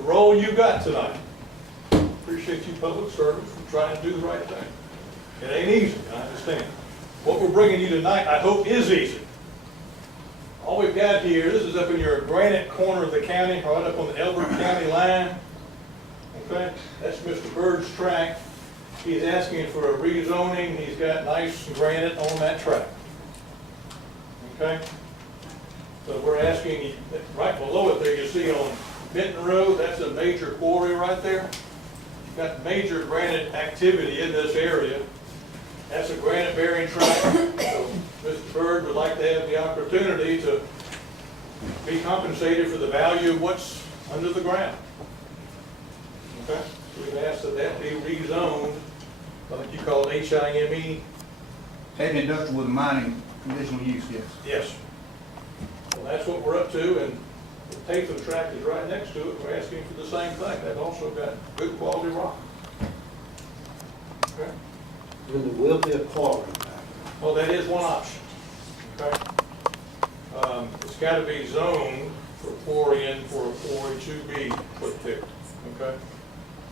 role you got tonight. Appreciate you, public servants, for trying to do the right thing. It ain't easy, I understand. What we're bringing you tonight, I hope, is easy. All we've got here, this is up in your granite corner of the county, right up on the Elbert County line. Okay, that's Mr. Byrd's tract. He's asking for a rezoning. He's got nice granite on that tract. Okay? So we're asking, right below it there, you see on Benton Road, that's a major quarry right there. You've got major granite activity in this area. That's a granite bearing tract. So Mr. Byrd would like to have the opportunity to be compensated for the value of what's under the ground. Okay? So we've asked that that be rezoned, like you call it HIME. Heavy industrial with mining conditional use, yes. Yes. Well, that's what we're up to, and the Tatham tract is right next to it. We're asking for the same thing. They've also got good quality rock. Okay? There will be a quarry. Well, that is one option. Okay? It's got to be zoned for quarrying for a quarry to be put there. Okay?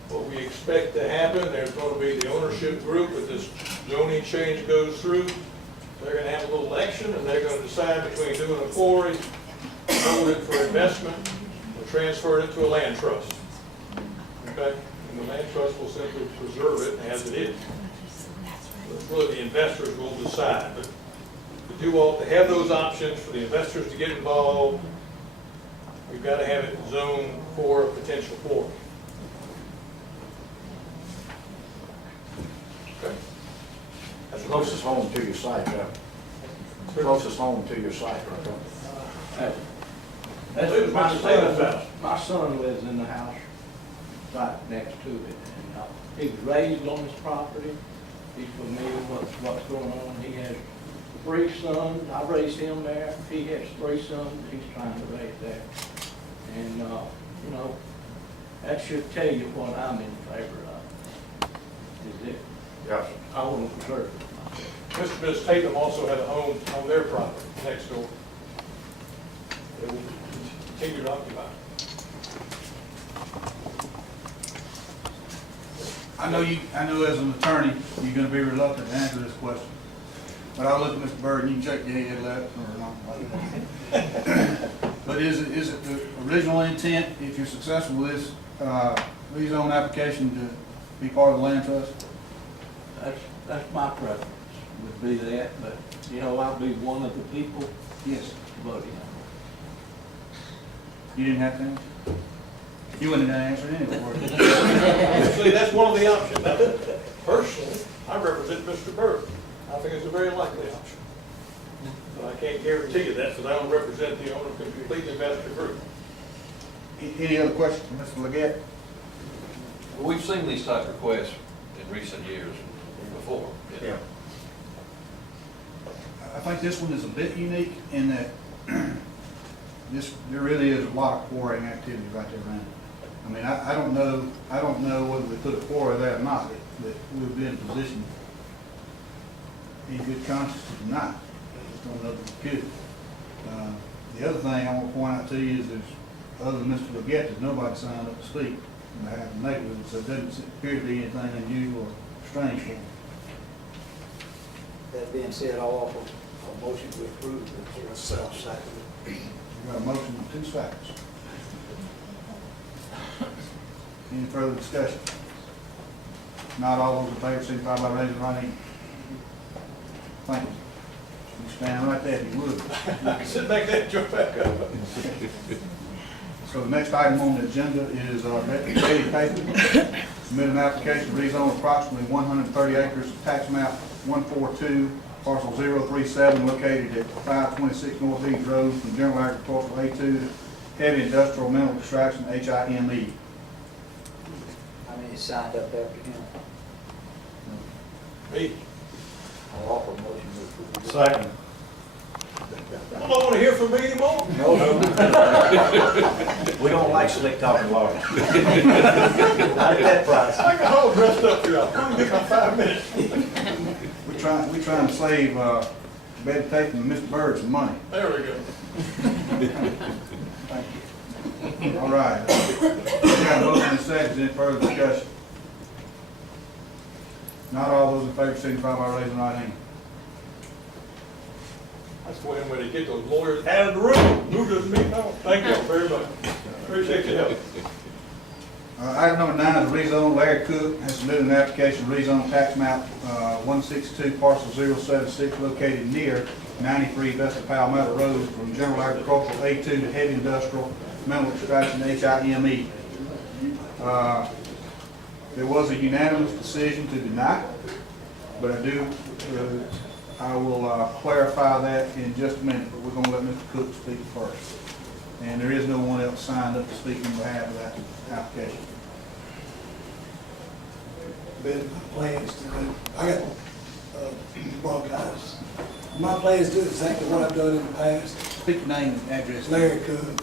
What we expect to happen, there's going to be the ownership group, if this zoning change goes through, they're going to have a little election, and they're going to decide between doing a quarry, holding it for investment, or transferring it to a land trust. Okay? And the land trust will simply preserve it as it is. It's really the investors will decide, but to do all, to have those options for the investors to get involved, we've got to have it zoned for a potential quarry. Okay? That's closest home to your site, closest home to your site, right? That's my son's my son lives in the house right next to it, and he was raised on this property. He's familiar with what's going on. He has 3 sons. I raised him there. He has 3 sons he's trying to raise there. And, you know, that should tell you what I'm in favor of. Is it? Yes. I want to preserve it. Mr. and Ms. Tatham also have a home on their property next door. They will continue to occupy. I know as an attorney, you're gonna be reluctant to answer this question. But I'll look at Mr. Byrd, and you can shake your head left or not like that. But is it the original intent, if you're successful with this, rezone application, to be part of the land trust? That's my preference, would be that, but, you know, I'll be one of the people Yes. voting. You didn't have to answer? You wouldn't have answered anyway, were you? See, that's one of the options. Now, personally, I represent Mr. Byrd. I think it's a very likely option. But I can't guarantee you that, because I don't represent the owner of the complete investor group. Any other questions for Mr. Leggett? We've seen these type of requests in recent years before. Yeah. I think this one is a bit unique in that there really is a lot of quarrying activity right there around. I mean, I don't know whether we put a quarry there or not, that we'll be in a position in good conscience to deny. I just don't know that we could. The other thing I want to point out to you is there's, other than Mr. Leggett, there's nobody signed up to speak on behalf of the neighborhood, so it doesn't appear to be anything unusual or strange for them. That being said, I'll offer a motion to approve the sale side. We got a motion on 2 seconds. Any further discussion? Not all those in favor, signify by raising your right hand. Thank you. You stand right there if you would. Sit back there and jump back up. So the next item on the agenda is Betty Paper. Submit an application to rezone approximately 130 acres of tax map 142, parcel 037, located at 526 North East Road from general agricultural A2 to heavy industrial mineral extraction HIME. How many signed up after him? Hey, I'll offer a motion to approve. Second. I don't want to hear from me anymore. No. We don't like slick talking lawyers. Not at that price. I got all dressed up here. I'll probably get my 5 minutes. We trying to save Betty Paper and Mr. Bird some money. There we go. Thank you. All right. We got a motion and seconds. Any further discussion? Not all those in favor signify by raising the right hand. That's when they get those lawyers out of the room. Move to the meeting. Thank you very much. Appreciate your help. Item number 9 is rezone. Larry Cook has submitted an application to rezone tax map 162 parcel 076 located near 93 Vesta Palmetto Road from general agricultural A2 to heavy industrial mineral extraction HIME. There was a unanimous decision to deny, but I will clarify that in just a minute, but we're going to let Mr. Cook speak first. And there is no one else signed up to speak on behalf of that application. Been my plans to do, I got bronchitis. My plans to do exactly what I've done in the past. Speak your name and address. Larry Cook,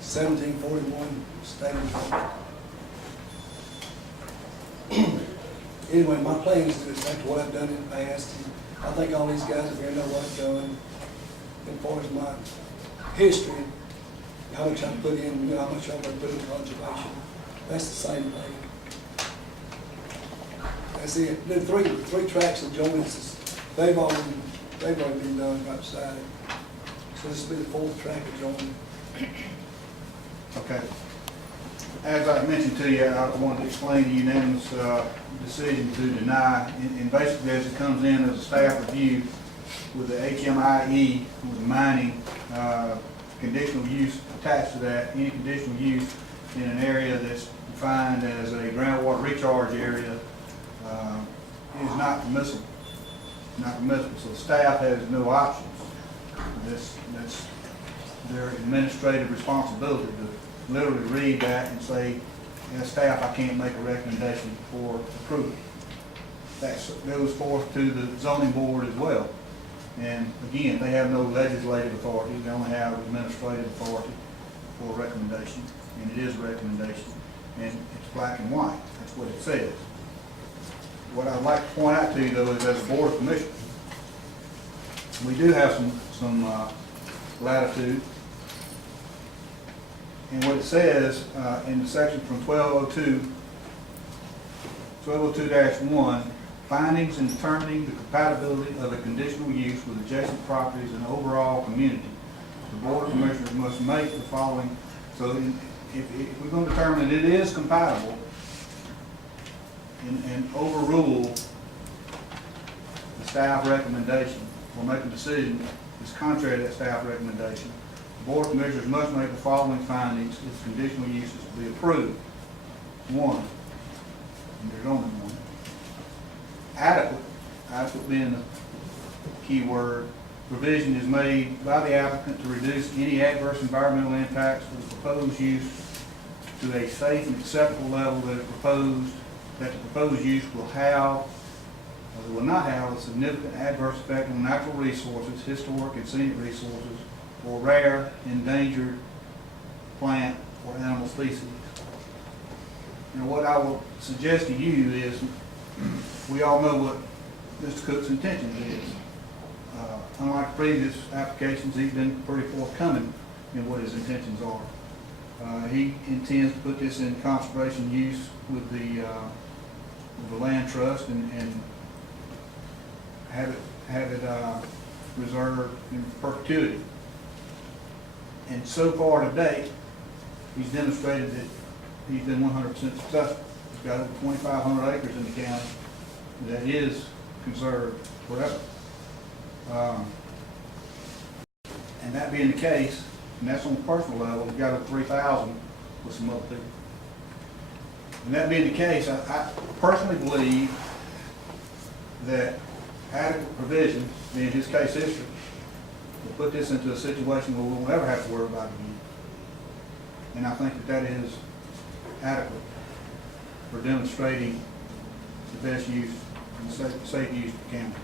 1741 State Road. Anyway, my plan is to do exactly what I've done in the past. I think all these guys are gonna know what I've done as far as my history, how much I put in, how much I'm gonna put in conservation. That's the same thing. That's it. The three tracks of joints, they've already been done right beside it. So this will be the 4th track of joint. Okay. As I mentioned to you, I wanted to explain the unanimous decision to deny, and basically as it comes in as a staff review with the HMIE, with the mining, conditional use attached to that, any conditional use in an area that's defined as a groundwater recharge area is not permissible. Not permissible. So staff has no options. That's their administrative responsibility to literally read that and say, as staff, I can't make a recommendation for approval. That goes forth to the zoning board as well. And again, they have no legislative authority, they only have administrative authority for a recommendation, and it is a recommendation, and it's black and white, that's what it says. What I'd like to point out to you though is as a board of commissioners, we do have some latitude. And what it says in the section from 1202-1, findings in determining the compatibility of a conditional use with adjacent properties and overall community. The Board of Commissioners must make the following. So if we're going to determine that it is compatible and overrule the staff recommendation or make a decision that's contrary to that staff recommendation, the Board of Commissioners must make the following findings if conditional use is to be approved. 1, and there's only one, adequate being the key word, provision is made by the applicant to reduce any adverse environmental impacts of the proposed use to a safe and acceptable level that the proposed use will have, or will not have, a significant adverse effect on natural resources, historic and scenic resources, or rare, endangered plant or animal species. And what I will suggest to you is, we all know what Mr. Cook's intentions is. Unlike previous applications, he's been pretty forthcoming in what his intentions are. He intends to put this in conservation use with the land trust and have it reserved in perpetuity. And so far to date, he's demonstrated that he's been 100% successful. He's got over 2,500 acres in the county that is conserved forever. And that being the case, and that's on a personal level, we've got over 3,000 with some other people. And that being the case, I personally believe that adequate provision, being his case history, will put this into a situation where we won't ever have to worry about it again. And I think that that is adequate for demonstrating the best use and safe use of the county.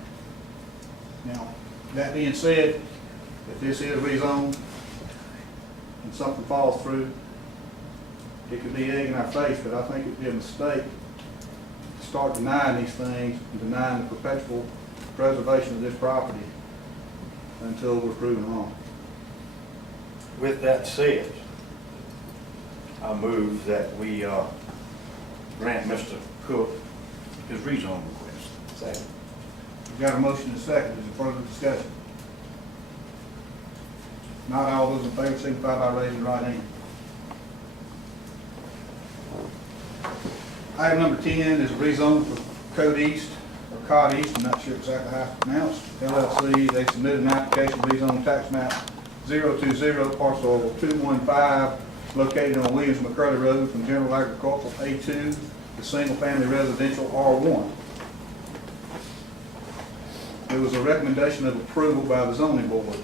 Now, that being said, if this is rezoned and something falls through, it could be egg in our face, but I think it would be a mistake to start denying these things and denying the perpetual preservation of this property until we're proven wrong. With that said, I move that we grant Mr. Cook his rezone request. Second. We've got a motion and a second. Is there further discussion? Not all those in favor signify by raising your right hand. Item number 10 is rezone for Code East, or Cod East, I'm not sure exactly how it's pronounced, LLC. They submitted an application to rezone tax map 020, parcel 215, located on Williams McCurley Road from general agricultural A2 to single family residential R1. There was a recommendation of approval by the zoning board.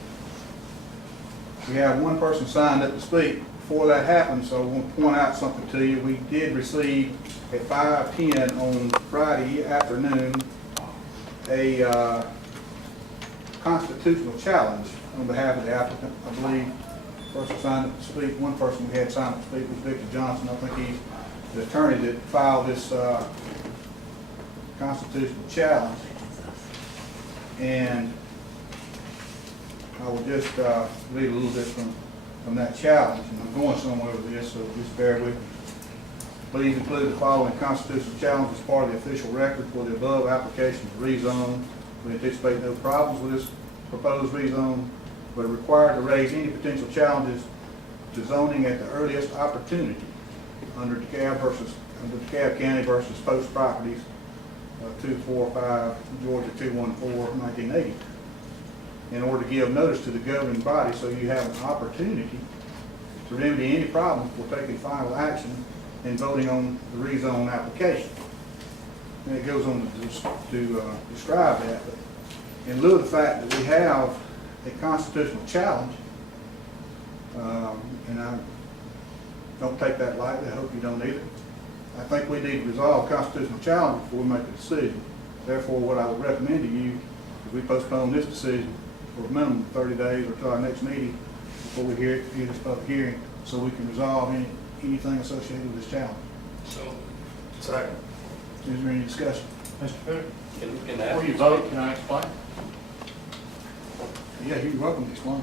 We have one person signed up to speak. Before that happened, so I want to point out something to you. We did receive at 5:10 on Friday afternoon a constitutional challenge on behalf of the applicant. I believe the person signed up to speak, one person we had signed up to speak was Victor Johnson. I think he's the attorney that filed this constitutional challenge. And I will just read a little bit from that challenge, and I'm going somewhere with this, so just bear with me. Please include the following constitutional challenge as part of the official record for the above application to rezone. We anticipate no problems with this proposed rezone, but are required to raise any potential challenges to zoning at the earliest opportunity under DeKalb County versus Post Properties, 245 Georgia 214, 1980. In order to give notice to the governing body so you have an opportunity to remedy any problems for taking final action and voting on the rezone application. And it goes on to describe that, but in lieu of the fact that we have a constitutional challenge, and I don't take that lightly, I hope you don't either, I think we need to resolve constitutional challenge before we make a decision. Therefore, what I would recommend to you is we postpone this decision for a minimum of 30 days or to our next meeting before we hear this public hearing, so we can resolve anything associated with this challenge. So, Second. Is there any discussion? Mr. Cook, Can before you vote, can I explain? Yeah, you're welcome to explain.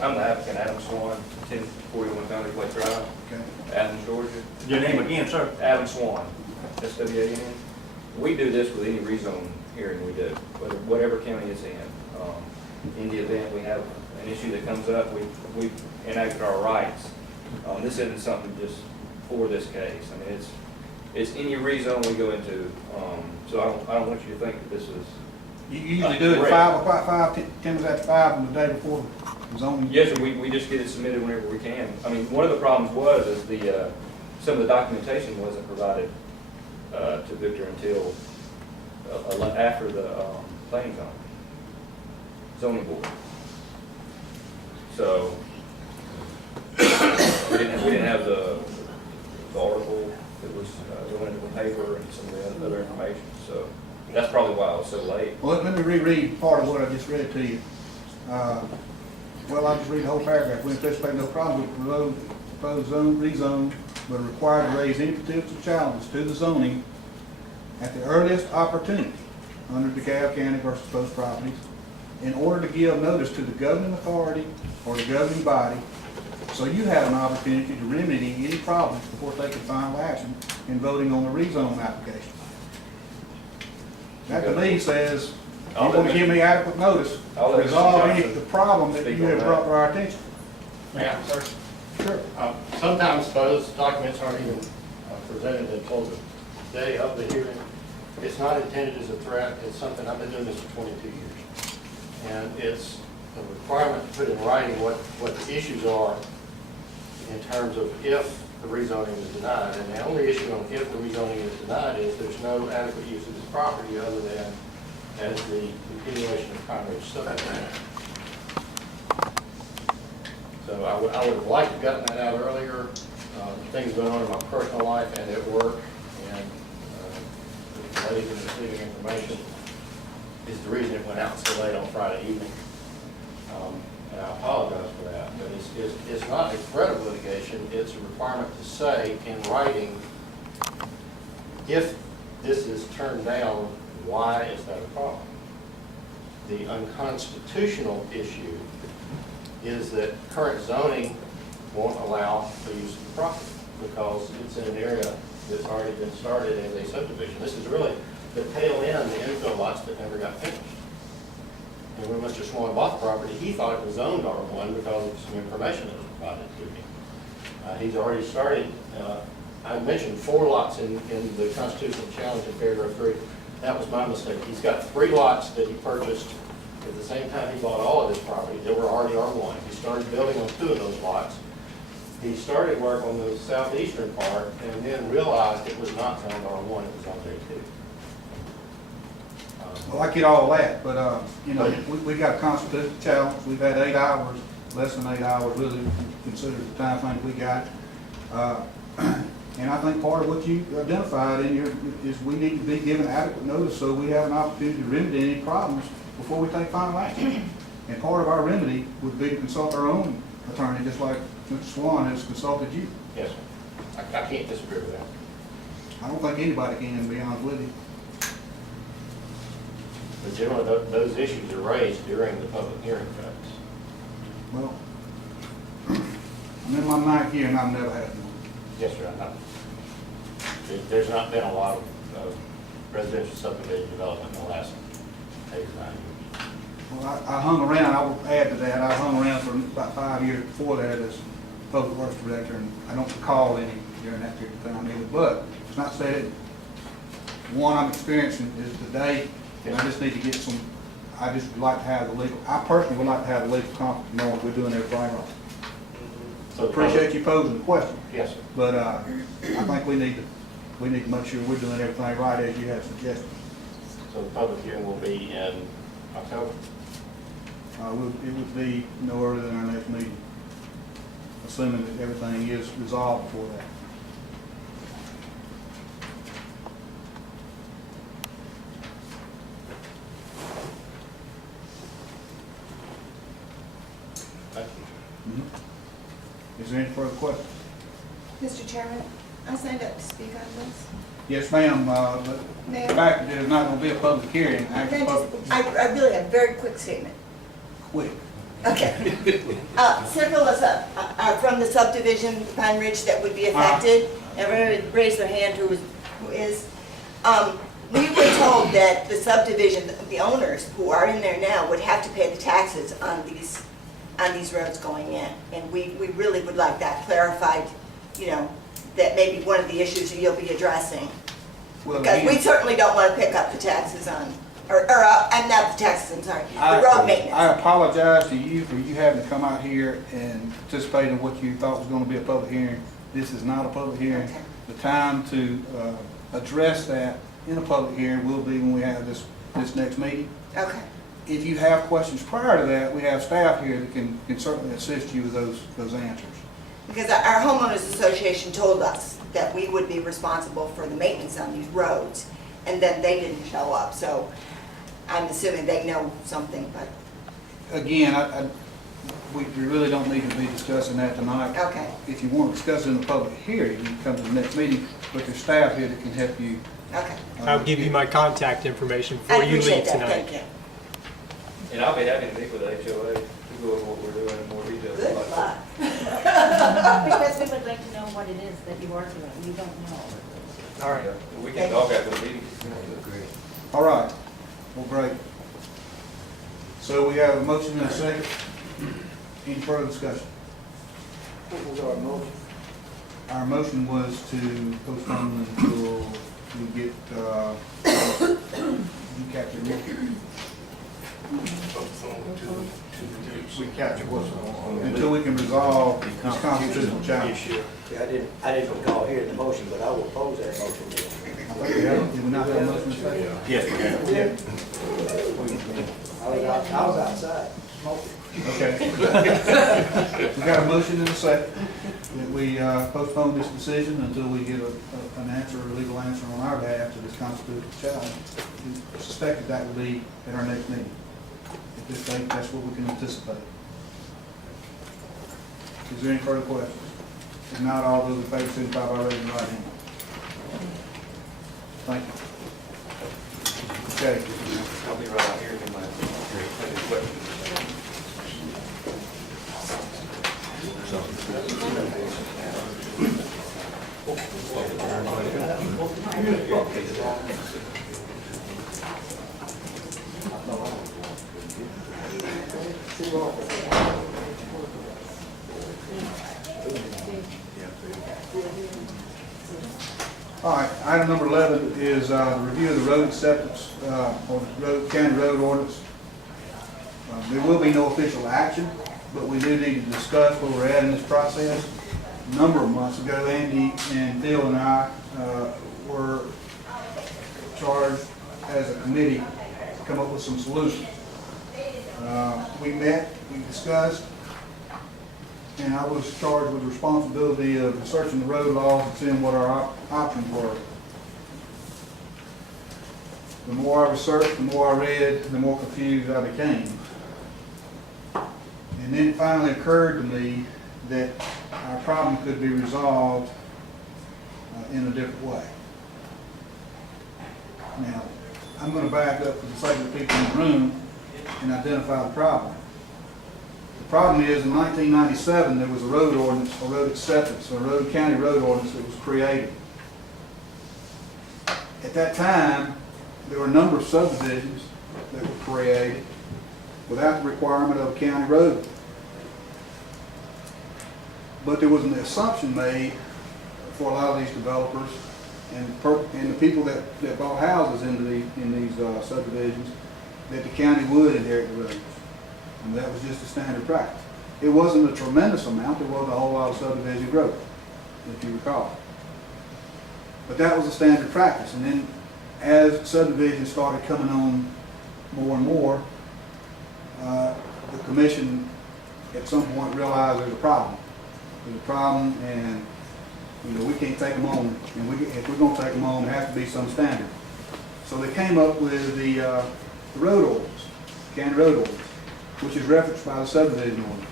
I'm the applicant, Adam Swan, 1041 Foundry Lake Drive, Okay. Athens, Georgia. Your name again, sir? Adam Swan, SWAN. We do this with any rezone hearing we do, whatever county it's in. In the event we have an issue that comes up, we've enacted our rights. This isn't something just for this case. I mean, it's any rezone we go into. So I don't want you to think that this is. You usually do it at 10 was after 5 on the day before the zoning? Yes, sir. We just get it submitted whenever we can. I mean, one of the problems was some of the documentation wasn't provided to Victor until after the planning zoning board. So we didn't have the article that was going into the paper and some of the other information. So that's probably why I was so late. Well, let me reread part of what I just read to you. Well, I'll just read the whole paragraph. We anticipate no problem with the proposed rezone, but are required to raise any potential challenges to the zoning at the earliest opportunity under DeKalb County versus Post Properties in order to give notice to the governing authority or the governing body, so you have an opportunity to remedy any problems before taking final action in voting on the rezone application. That to me says, you want to give me adequate notice, I'll let Mr. resolve any Johnson of the problem that speak you on have that. brought to our attention. Yeah, sir. Sure. Sometimes those documents aren't even presented until the day of the hearing. It's not intended as a threat. It's something, I've been doing this for 22 years. And it's a requirement to put in writing what the issues are in terms of if the rezoning is denied. And the only issue on if the rezoning is denied is there's no adequate use of this property other than as the continuation of primary subdivision. So I would have liked to have gotten that out earlier. Things going on in my personal life and at work, and the ladies in receiving information is the reason it went out so late on Friday evening. And I apologize for that, but it's not a threat of litigation. It's a requirement to say in writing, if this is turned down, why is that a problem? The unconstitutional issue is that current zoning won't allow the use of the property because it's in an area that's already been started as a subdivision. This is really the tail end, the infill lots that never got finished. And when Mr. Swan bought the property, he thought it was zoned R1 because of some information that was provided to him. He's already started, I mentioned 4 lots in the constitutional challenge in paragraph 3. That was my mistake. He's got 3 lots that he purchased at the same time he bought all of his property. They were already R1. He started building on 2 of those lots. He started work on the southeastern part and then realized it was not zoned R1, it was zoned A2. Well, I get all that, but, you know, we got a constitutional challenge. We've had 8 hours, less than 8 hours, really, consider the time frame we got. And I think part of what you identified in your, is we need to be given adequate notice so we have an opportunity to remedy any problems before we take final action. And part of our remedy would be to consult our own attorney, just like Mr. Swan has consulted you. Yes, sir. I can't disagree with that. I don't think anybody can, to be honest with you. But generally, those issues are raised during the public hearing phase. Well, I'm in my 9th year and I've never had one. Yes, sir. There's not been a lot of residential subdivision development in the last 8 or 9 years. Well, I hung around, I will add to that, I hung around for about 5 years before that as public works director, and I don't recall any during that period of time either, but it's not said, one I'm experiencing is today, and I just need to get some, I just would like to have the legal, I personally would like to have the legal confidence knowing we're doing everything right. So appreciate you posing the question. Yes, sir. But I think we need to make sure we're doing everything right as you have suggested. So the public hearing will be in October? It would be no earlier than our next meeting, assuming that everything is resolved before that. Thank you. Is there any further questions? Mr. Chairman, I signed up to speak on this. Yes, ma'am, but the Ma'am? fact that there's not going to be a public hearing, actually, I really have a very quick statement. quick. Okay. Several of us are from the subdivision, Pine Ridge, that would be affected. Everyone raised their hand who is. We were told that the subdivision, the owners who are in there now would have to pay the taxes on these roads going in. And we really would like that clarified, you know, that may be one of the issues that you'll be addressing. Well, Because we again, certainly don't want to pick up the taxes on, I'm not the taxes, I'm sorry, the road maintenance. I apologize to you for you having to come out here and participate in what you thought was going to be a public hearing. This is not a public hearing. Okay. The time to address that in a public hearing will be when we have this next meeting. Okay. If you have questions prior to that, we have staff here that can certainly assist you with those answers. Because our homeowners association told us that we would be responsible for the maintenance on these roads, and then they didn't show up, so I'm assuming they know something, but again, we really don't need to be discussing that tonight. Okay. If you want to discuss it in a public hearing, you can come to the next meeting, but there's staff here that can help you. Okay. I'll give you my contact information I before you appreciate leave that, tonight. thank you. And I'll be happy to meet with the HOA to go over what we're doing in more detail. Good luck. Because we would like to know what it is that you are doing, you don't know. All right. We can talk after the meeting. All right, well, great. So we have a motion and a second. Any further discussion? What was our motion? Our motion was to postpone until we get, you capture it. We capture what's until we can resolve this constitutional challenge. Yeah, I didn't recall hearing the motion, but I will oppose that motion. I think we have, did we not have a motion and a second? Yes, we have. I was outside smoking. Okay. We got a motion and a second that we postpone this decision until we get an answer, a legal answer on our behalf to this constitutional challenge. We suspect that will be at our next meeting. At this date, that's what we can anticipate. Is there any further questions? If not, all those in favor signify by raising your right hand. Thank you. Okay. I'll be right out here in my question. All right, item number 11 is the review of the road acceptance, or county road ordinance. There will be no official action, but we do need to discuss where we're at in this process. A number of months ago, Andy and Phil and I were charged as a committee to come up with some solutions. We met, we discussed, and I was charged with the responsibility of researching the road laws and seeing what our options were. The more I researched, the more I read, the more confused I became. And then it finally occurred to me that our problem could be resolved in a different way. Now, I'm going to back up for the sake of the people in the room and identify the problem. The problem is, in 1997, there was a road ordinance, a road acceptance, a county road ordinance that was created. At that time, there were a number of subdivisions that were created without the requirement of a county road. But there was an assumption made for a lot of these developers and the people that bought houses in these subdivisions that the county would inherit the roads. And that was just a standard practice. It wasn't a tremendous amount. There wasn't a whole lot of subdivision growth, if you recall. But that was a standard practice. And then as subdivisions started coming on more and more, the commission at some point realized there's a problem. There's a problem, and we can't take them on. And if we're going to take them on, there has to be some standard. So they came up with the road ordinance, county road ordinance, which is referenced by the subdivision ordinance.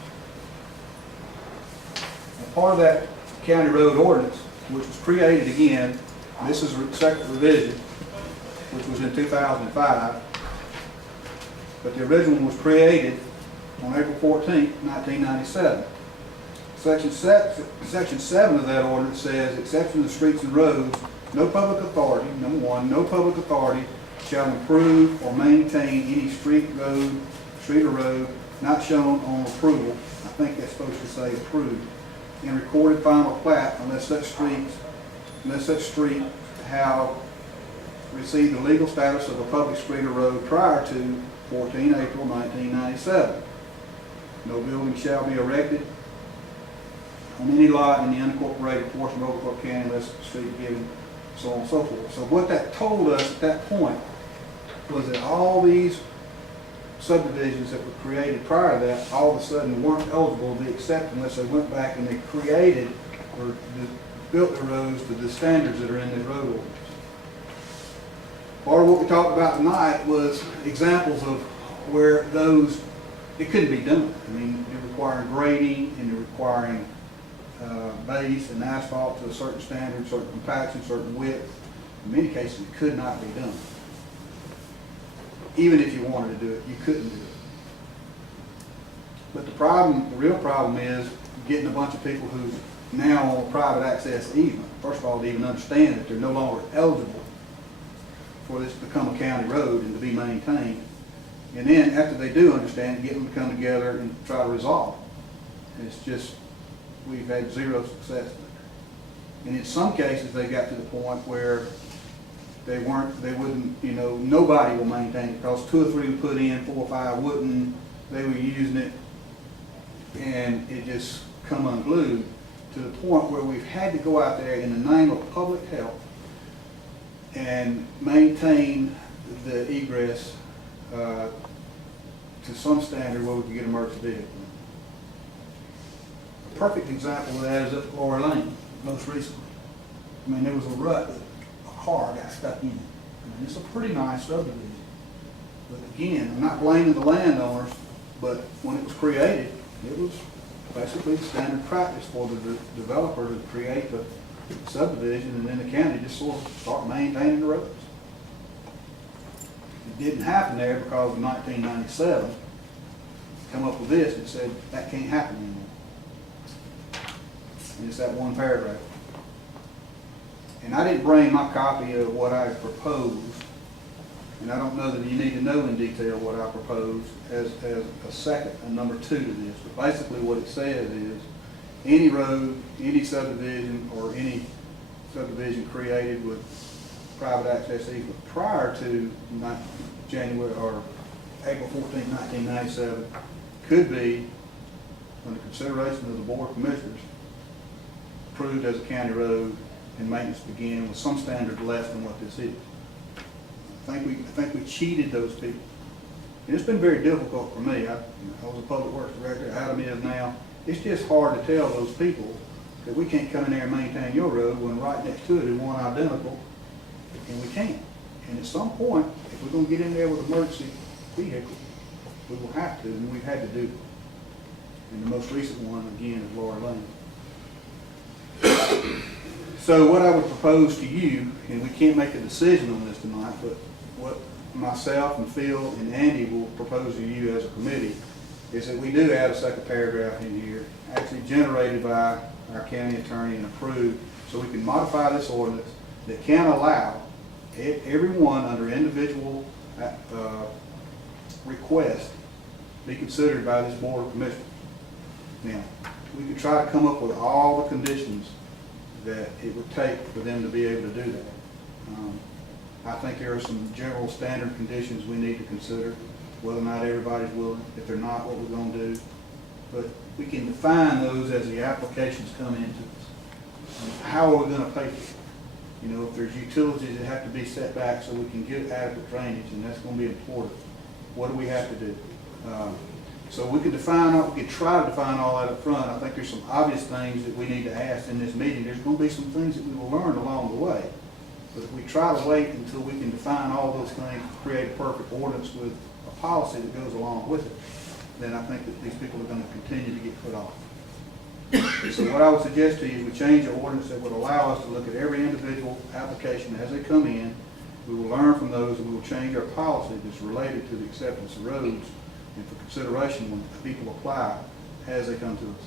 And part of that county road ordinance, which was created again, this is a second revision, which was in 2005, but the original one was created on April 14, 1997. Section 7 of that ordinance says, exception of the streets and roads, no public authority, number one, no public authority shall improve or maintain any street or road not shown on approval. I think that's supposed to say approved. In recorded final plat unless such street have received the legal status of a public street or road prior to 14 April 1997. No building shall be erected on any lot in the unincorporated portion of Oglethorpe County unless the street is given, so on and so forth. So what that told us at that point was that all these subdivisions that were created prior to that all of a sudden weren't eligible to be accepted unless they went back and they created or built their roads to the standards that are in the road ordinance. Part of what we talked about tonight was examples of where those it couldn't be done. I mean, it required grading and it requiring base and asphalt to a certain standard, certain compaction, certain width. In many cases, it could not be done. Even if you wanted to do it, you couldn't do it. But the real problem is getting a bunch of people who now on a private access easement, first of all, to even understand that they're no longer eligible for this to become a county road and to be maintained. And then after they do understand, get them to come together and try to resolve it. And it's just, we've had zero success. And in some cases, they got to the point where they wouldn't, you know, nobody will maintain it because 2 or 3 would put in, 4 or 5 wouldn't, they were using it, and it just come unglued to the point where we've had to go out there in the name of public health and maintain the egress to some standard where we can get emergency vehicles. A perfect example of that is up Laura Lane, most recently. I mean, there was a rut that a car got stuck in. I mean, it's a pretty nice subdivision. But again, I'm not blaming the landowners, but when it was created, it was basically the standard practice for the developer to create the subdivision and then the county just sort of start maintaining the roads. It didn't happen there because of 1997. Come up with this and said that can't happen anymore. And it's that one paragraph. And I didn't bring my copy of what I proposed, and I don't know that you need to know in detail what I proposed as a second, a number 2 to this. But basically what it says is any road, any subdivision, or any subdivision created with private access easement prior to January or April 14, 1997 could be, under consideration of the Board of Commissioners, approved as a county road and maintenance begin with some standard less than what this is. I think we cheated those people. And it's been very difficult for me. I was a public works director. Adam is now. It's just hard to tell those people that we can't come in there and maintain your road when right next to it is one identical, and we can't. And at some point, if we're going to get in there with emergency vehicles, we will have to, and we've had to do it. And the most recent one, again, is Laura Lane. So what I would propose to you, and we can't make a decision on this tonight, but what myself and Phil and Andy will propose to you as a committee is that we do add a second paragraph in here, actually generated by our county attorney and approved, so we can modify this ordinance that can allow everyone under individual request be considered by this Board of Commissioners. Now, we could try to come up with all the conditions that it would take for them to be able to do that. I think there are some general standard conditions we need to consider, whether or not everybody's willing. If they're not, what we're going to do. But we can define those as the applications come into us. How are we going to pay for it? You know, if there's utilities that have to be set back so we can get adequate drainage, and that's going to be important. What do we have to do? So we could define, we could try to define all that up front. I think there's some obvious things that we need to ask in this meeting. There's going to be some things that we will learn along the way. But if we try to wait until we can define all those things, create a perfect ordinance with a policy that goes along with it, then I think that these people are going to continue to get put off. So what I would suggest to you is we change the ordinance that would allow us to look at every individual application as they come in. We will learn from those, and we will change our policy that's related to the acceptance of roads and for consideration when people apply as they come to us.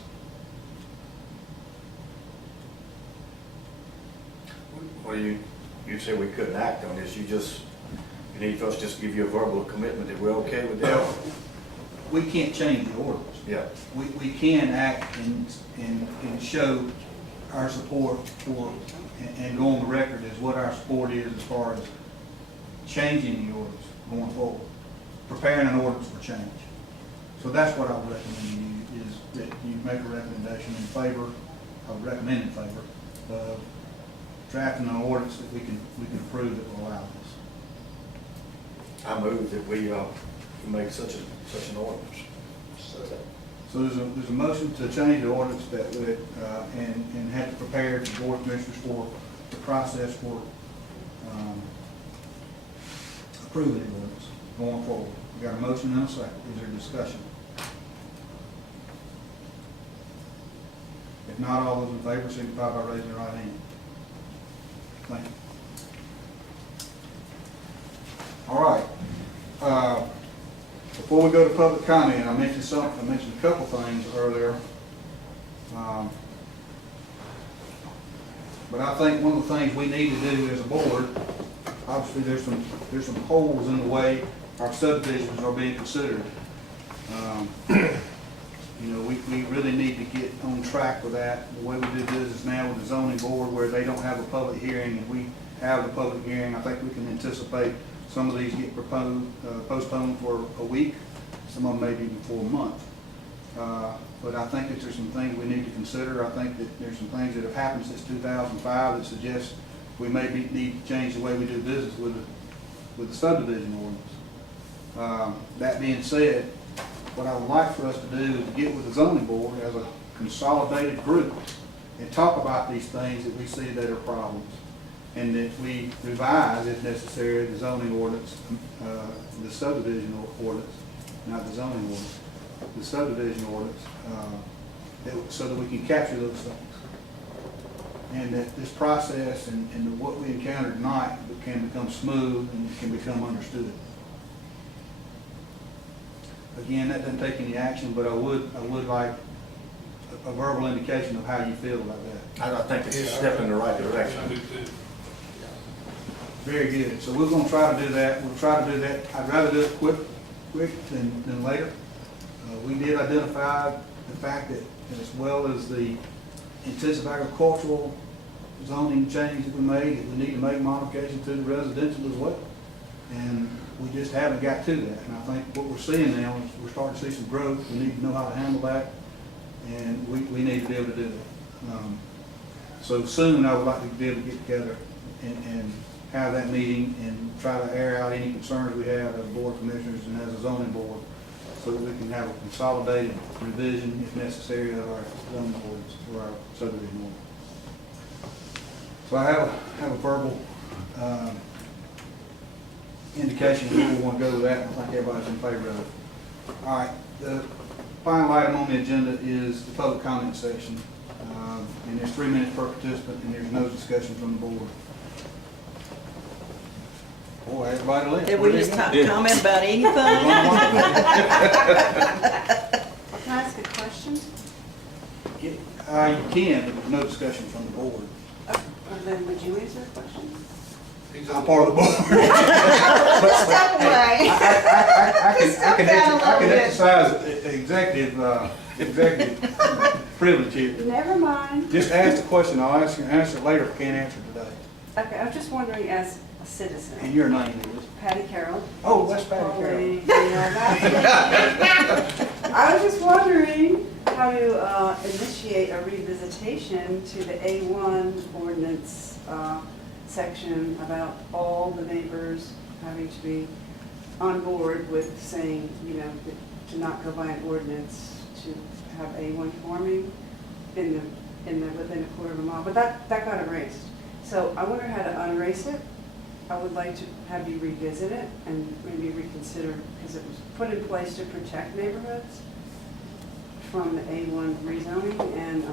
Well, you say we couldn't act on this. You need us just give you a verbal commitment that we're okay with that? We can't change the ordinance. Yeah. We can act and show our support for, and go on the record as what our support is as far as changing the ordinance going forward, preparing an ordinance for change. So that's what I would recommend you, is that you make a recommendation in favor, I would recommend in favor of drafting an ordinance that we can approve that will allow this. I move that we make such an ordinance. So there's a motion to change the ordinance that would, and have to prepare the Board of Commissioners for the process for approving the ordinance going forward. We got a motion and a second. Is there discussion? If not, all those in favor, signify by raising your right hand. Thank you. All right. Before we go to public comment, I mentioned a couple things earlier. But I think one of the things we need to do as a board, obviously there's some holes in the way our subdivisions are being considered. You know, we really need to get on track with that. The way we do business now with the zoning board, where they don't have a public hearing and we have the public hearing, I think we can anticipate some of these get postponed for a week, some of them maybe even for a month. But I think that there's some things we need to consider. I think that there's some things that have happened since 2005 that suggest we may need to change the way we do business with the subdivision ordinance. That being said, what I would like for us to do is to get with the zoning board as a consolidated group and talk about these things that we see that are problems, and that we revise, if necessary, the zoning ordinance, the subdivision ordinance, not the zoning ordinance, the subdivision ordinance, so that we can capture those things. And that this process and what we encounter tonight can become smooth and can become understood. Again, that doesn't take any action, but I would like a verbal indication of how you feel about that. I think it's a step in the right direction. Very good. So we're gonna try to do that. We'll try to do that. I'd rather do it quick than later. We did identify the fact that as well as the intensive agricultural zoning change that we made, that we need to make modifications to the residential as well. And we just haven't got to that. And I think what we're seeing now is we're starting to see some growth. We need to know how to handle that, and we need to be able to do that. So soon I would like to be able to get together and have that meeting and try to air out any concerns we have as board of commissioners and as a zoning board, so that we can have a consolidated revision, if necessary, of our zoning boards or our subdivision ordinance. So I have a verbal indication of where we want to go with that, and I think everybody's in favor of it. All right, the final item on the agenda is the public comment section. And there's 3 minutes per participant, and there's no discussion from the board. Boy, everybody left. Did we just comment about anything? Can I ask a question? You can, but there's no discussion from the board. Then would you answer a question? I'm part of the board. Step away. I can exercise executive privilege here. Never mind. Just ask the question. I'll answer it later if I can't answer it today. Okay, I'm just wondering as a citizen. And your name is? Patty Carroll. Oh, that's Patty Carroll. Carroll. I was just wondering how to initiate a revisitation to the A1 ordinance section about all the neighbors having to be on board with saying, you know, to not go by an ordinance to have A1 forming within a quarter of a mile. But that got erased. So I wonder how to unrace it. I would like to have you revisit it and maybe reconsider, because it was put in place to protect neighborhoods from the A1 rezoning, and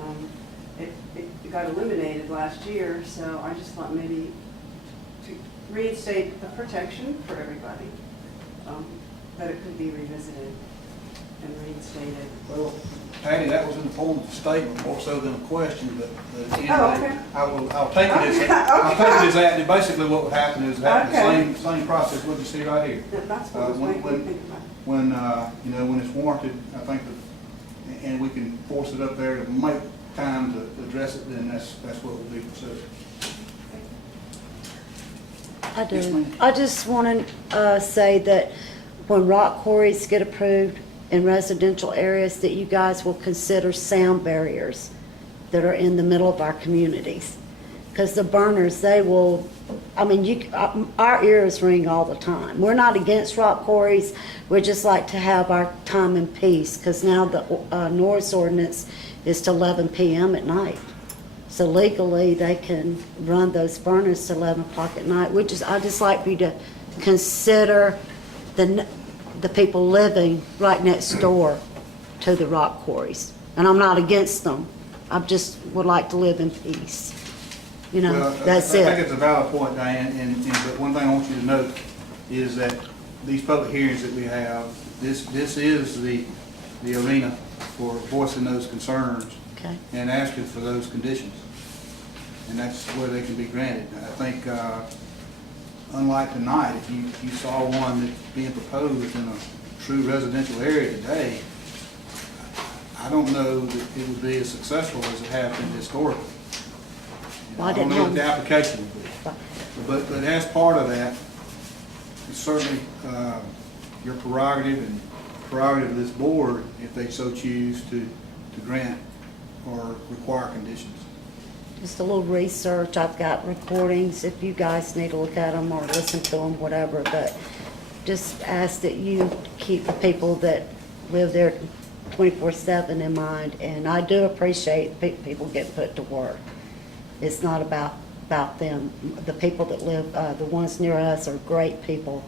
it got eliminated last year, so I just thought maybe to reinstate the protection for everybody, that it could be revisited and reinstated. Well, Patty, that was in the form of a statement more so than a question, but anyway, okay. I'll take it as I'll take it as that. Basically, what would happen is have the same process what you see right here. That's what I was making me think about. When you know, when it's warranted, I think and we can force it up there to make time to address it, then that's what will be considered. I do. Yes, ma'am. I just want to say that when rock quarries get approved in residential areas, that you guys will consider sound barriers that are in the middle of our communities. Because the burners, they will, I mean, our ears ring all the time. We're not against rock quarries. We just like to have our time in peace, because now the noise ordinance is to 11 p.m. at night. So legally, they can run those burners to 11 o'clock at night, I just like you to consider the people living right next door to the rock quarries. And I'm not against them. I just would like to live in peace. You know, Well, that's I think it. it's a valid point, Diane, but one thing I want you to note is that these public hearings that we have, this is the arena for voicing those concerns Okay. and asking for those conditions. And that's where they can be granted. I think, unlike tonight, if you saw one that's being proposed in a true residential area today, I don't know that it would be as successful as it has been historically. Well, I I don't didn't know what know. the application would be. But as part of that, it's certainly your prerogative and prerogative of this board, if they so choose, to grant or require conditions. Just a little research. I've got recordings if you guys need to look at them or listen to them, whatever. But just ask that you keep the people that live there 24/7 in mind. And I do appreciate people getting put to work. It's not about them. The people that live, the ones near us are great people.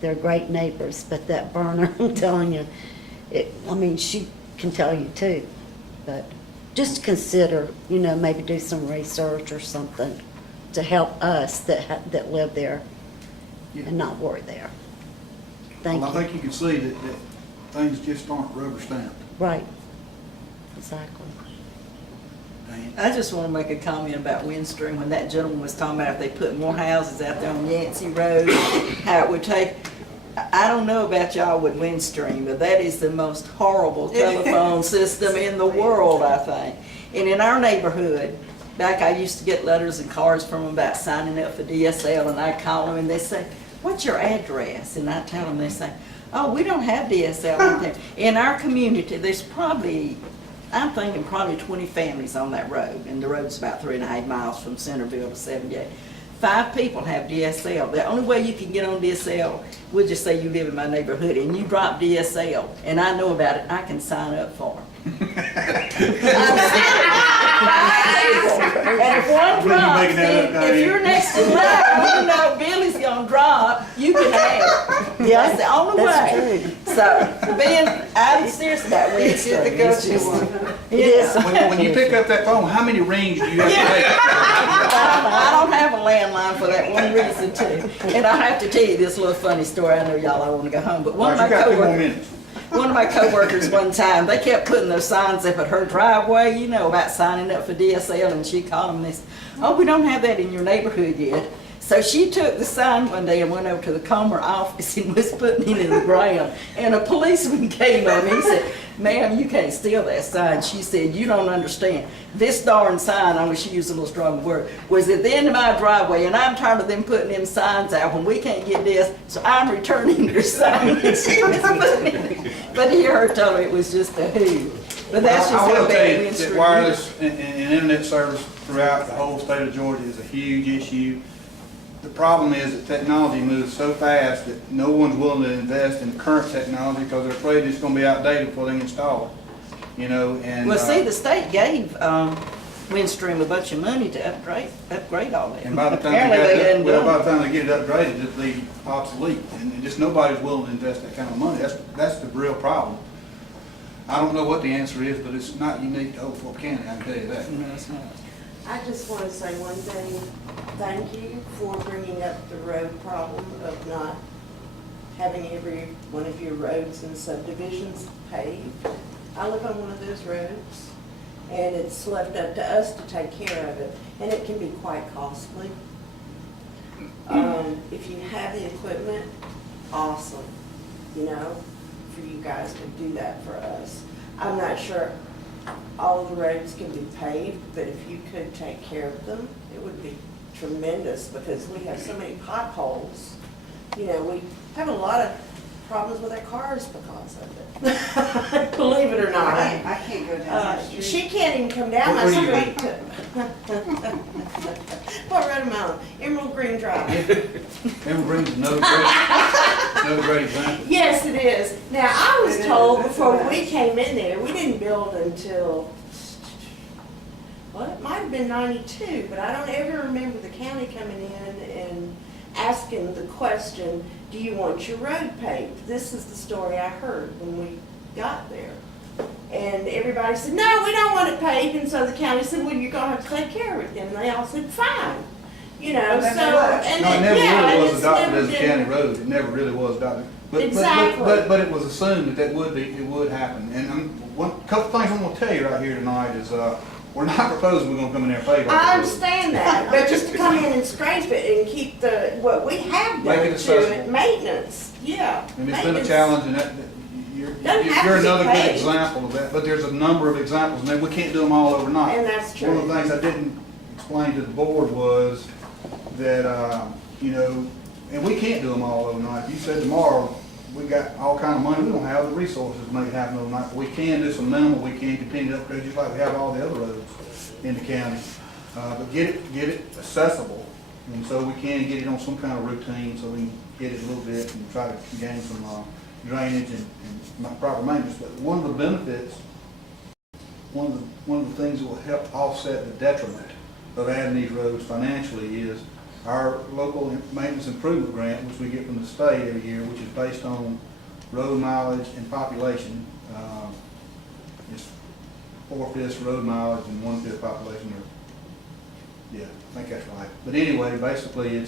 They're great neighbors. But that burner, I'm telling you, she can tell you too. But just consider, maybe do some research or something to help us that live there and not work there. Thank Well, you. I think you can see that things just aren't rubber stamped. Right. Exactly. I just want to make a comment about Windstream, when that gentleman was talking about if they put more houses out there on Yancey Road, how it would take, I don't know about y'all with Windstream, but that is the most horrible telephone system in the world, I think. And in our neighborhood, back I used to get letters and cards from them about signing up for DSL, and I call them and they say, "What's your address?" And I tell them, they say, "Oh, we don't have DSL out there." In our community, there's probably, I'm thinking probably 20 families on that road, and the road's about 3.5 miles from Centerville to 78. 5 people have DSL. The only way you can get on DSL, we'll just say you live in my neighborhood and you drop DSL, and I know about it, I can sign up for it. And if one drops, if you're next in line, you know Billy's gonna drop, you can have it. That's the only way. So, I'm serious about Windstream. It's just- It is. When you pick up that phone, how many rings do you have to make? I don't have a landline for that one reason too. And I have to tell you this little funny story. I know y'all don't want to go home, but one of my coworkers one time, they kept putting those signs up at her driveway, about signing up for DSL, and she called them and they said, "Oh, we don't have that in your neighborhood yet." So she took the sign one day and went over to the Comer office and was putting it in the ground. And a policeman came up and he said, "Ma'am, you can't steal that sign." She said, "You don't understand. This darn sign," I wish she used a little stronger word, "was at the end of my driveway, and I'm tired of them putting them signs out when we can't get this, so I'm returning your sign." But he heard her tell me it was just a hoot. But that's just I how will tell bad you Windstream that wireless and internet service throughout the whole state of Georgia is a huge issue. The problem is that technology moves so fast that no one's willing to invest in current technology because they're afraid it's going to be outdated before they install it. And Well, see, the state gave Windstream a bunch of money to upgrade all that. and by the time Apparently they hadn't done by it. the time they get it upgraded, it'll be obsolete, and just nobody's willing to invest that kind of money. That's the real problem. I don't know what the answer is, but it's not unique to Oak Fork County, I can tell you that. No, it's not. I just want to say one thing. Thank you for bringing up the road problem of not having every one of your roads and subdivisions paved. I live on one of those roads, and it's left up to us to take care of it, and it can be quite costly. If you have the equipment, awesome, for you guys to do that for us. I'm not sure all of the roads can be paved, but if you could take care of them, it would be tremendous, because we have so many potholes. We have a lot of problems with our cars because of it. Believe it or not. I can't go down that street. She can't even come down my street to. What road am I on? Emerald Green Drive. Emerald Green's another great example. Yes, it is. Now, I was told before we came in there, we didn't build until, well, it might have been 92, but I don't ever remember the county coming in and asking the question, "Do you want your road paved?" This is the story I heard when we got there. And everybody said, no, we don't want it paved, and so the county said, well, you're gonna have to take care of it, and they all said, fine. You know, And so, then they left. and No, it then, never yeah, really and was it's adopted never as a been. county road, it never really was adopted. Exactly. But it was assumed that it would happen. And couple things I'm gonna tell you right here tonight is, we're not proposing we're gonna come in there and pave. I understand that, but just to come in and scrape it and keep what we have Make done it to accessible. it, maintenance, yeah. And it's been a maintenance. challenge, and Doesn't have you're to be another good paved. example of that, but there's a number of examples, and we can't do them all overnight. And that's One of true. the things I didn't explain to the board was that, you know, and we can't do them all overnight. If you said tomorrow, we got all kind of money, we don't have the resources to make it happen overnight, but we can do some minimal, we can continue to upgrade just like we have all the other roads in the county. But get it accessible, and so we can get it on some kind of routine, so we can get it a little bit and try to gain some drainage and proper maintenance. But one of the benefits, one of the things that will help offset the detriment of adding these roads financially is our local maintenance improvement grant, which we get from the state every year, which is based on road mileage and population. It's 4/5 road mileage and 1/5 population. Yeah, I think that's right. But anyway, basically,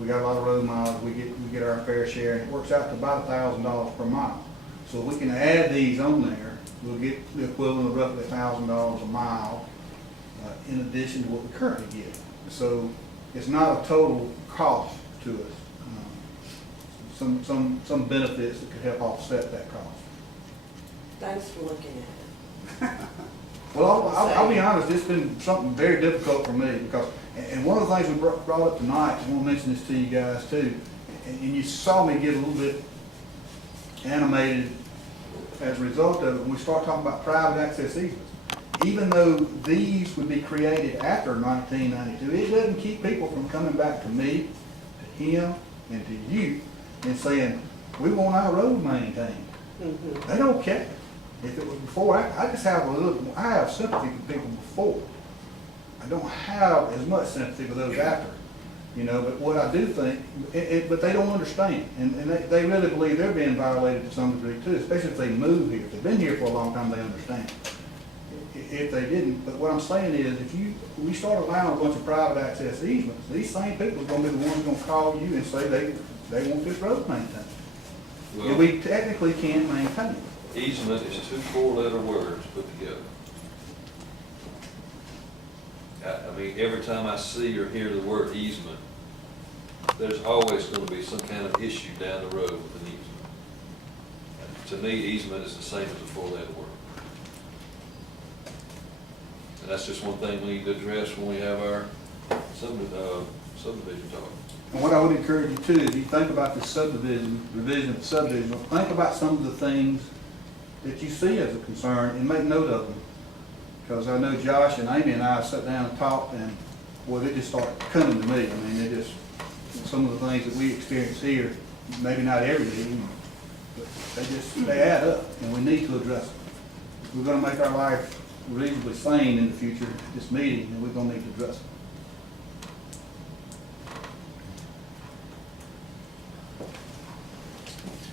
we got a lot of road miles. We get our fair share, and it works out to about $1,000 per mile. So if we can add these on there, we'll get the equivalent of roughly $1,000 a mile in addition to what we currently get. So it's not a total cost to us. Some benefits that could help offset that cost. Thanks for looking at it. Well, I'll be honest, it's been something very difficult for me because, and one of the things we brought up tonight, I want to mention this to you guys too, and you saw me get a little bit animated as a result of it when we start talking about private access easements. Even though these would be created after 1992, it doesn't keep people from coming back to me, to him, and to you and saying, we want our road maintained. Mm-hmm. They don't care. If it was before, I just have I have sympathy for people before. I don't have as much sympathy for those after, you know, but what I do think, but they don't understand. And they really believe they're being violated to some degree too, especially if they move here. If they've been here for a long time, they understand. If they didn't, but what I'm saying is, we start allowing a bunch of private access easements, these same people are gonna be the ones who are gonna call you and say they want this road maintained. Well, And we technically can't maintain it. easement is 2 4-letter words put together. I mean, every time I see or hear the word easement, there's always going to be some kind of issue down the road with an easement. To me, easement is the same as a 4-letter word. And that's just one thing we need to address when we have our subdivision talk. And what I would encourage you too, is you think about the revision of the subdivision, think about some of the things that you see as a concern and make note of them. Because I know Josh and Amy and I sat down and talked, and boy, they just started coming to me. I mean, some of the things that we experience here, maybe not every day, but they add up, and we need to address them. If we're gonna make our life reasonably sane in the future, this meeting, then we're gonna need to address them.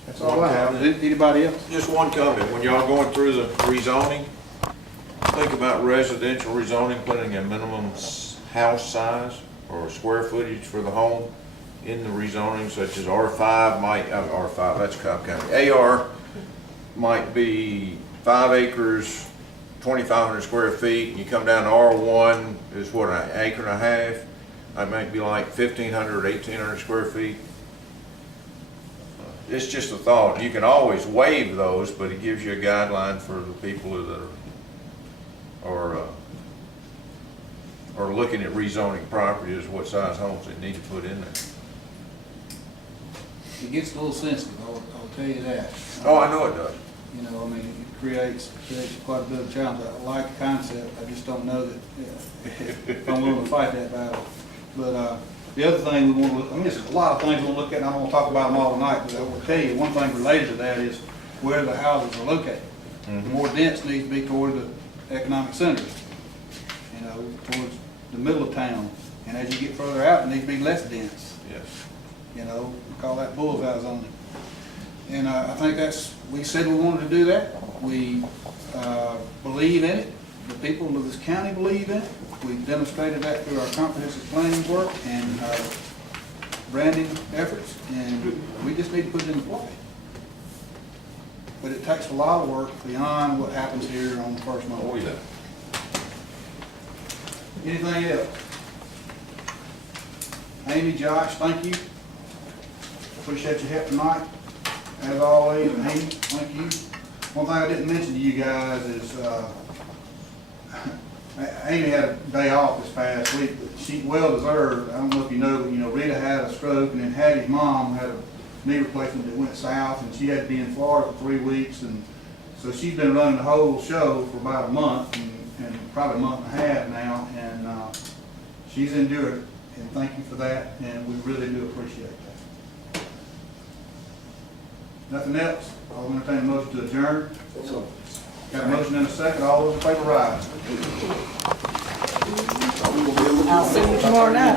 That's all I have. Anybody else? Just one comment, when y'all going through the rezoning, think about residential rezoning, putting a minimum house size or square footage for the home in the rezoning, such as R5 R5, that's Cobb County. AR might be 5 acres, 2,500 square feet, and you come down to R1 is what, an acre and a half? That might be like 1,500, 1,800 square feet. It's just a thought. You can always waive those, but it gives you a guideline for the people that are looking at rezoning properties, what size homes they need to put in there. It gets a little sensitive, I'll tell you that. Oh, I know it does. You know, I mean, it creates quite a bit of challenge. I like the concept, I just don't know that, if I'm willing to fight that battle. But, the other thing we want to look, I mean, there's a lot of things we'll look at, and I'm going to talk about them all tonight, but I will tell you, one thing related to that is where the houses are located. The more dense needs to be toward the economic centers, you know, towards the middle of town. And as you get further out, it needs to be less dense. Yes. You know, we call that bullseye zoning. And I think we said we wanted to do that. We believe in it. The people of this county believe in it. We've demonstrated that through our comprehensive planning work and our branding efforts, and we just need to put it into play. But it takes a lot of work beyond what happens here on the first month. Oh, yeah. Anything else? Amy, Josh, thank you. Appreciate your help tonight. As always, Amy, thank you. One thing I didn't mention to you guys is, Amy had a day off this past week, but she well deserved. I don't know if you know, but Rita had a stroke, and then Hattie's mom had a knee replacement that went south, and she had to be in Florida for 3 weeks, and so she's been running the whole show for about a month, and probably a month and a half now, and she's endured, and thank you for that, and we really do appreciate that. Nothing else? I'll entertain a motion to adjourn. Got a motion and a second. All those in favor, rise. I'll see you tomorrow night.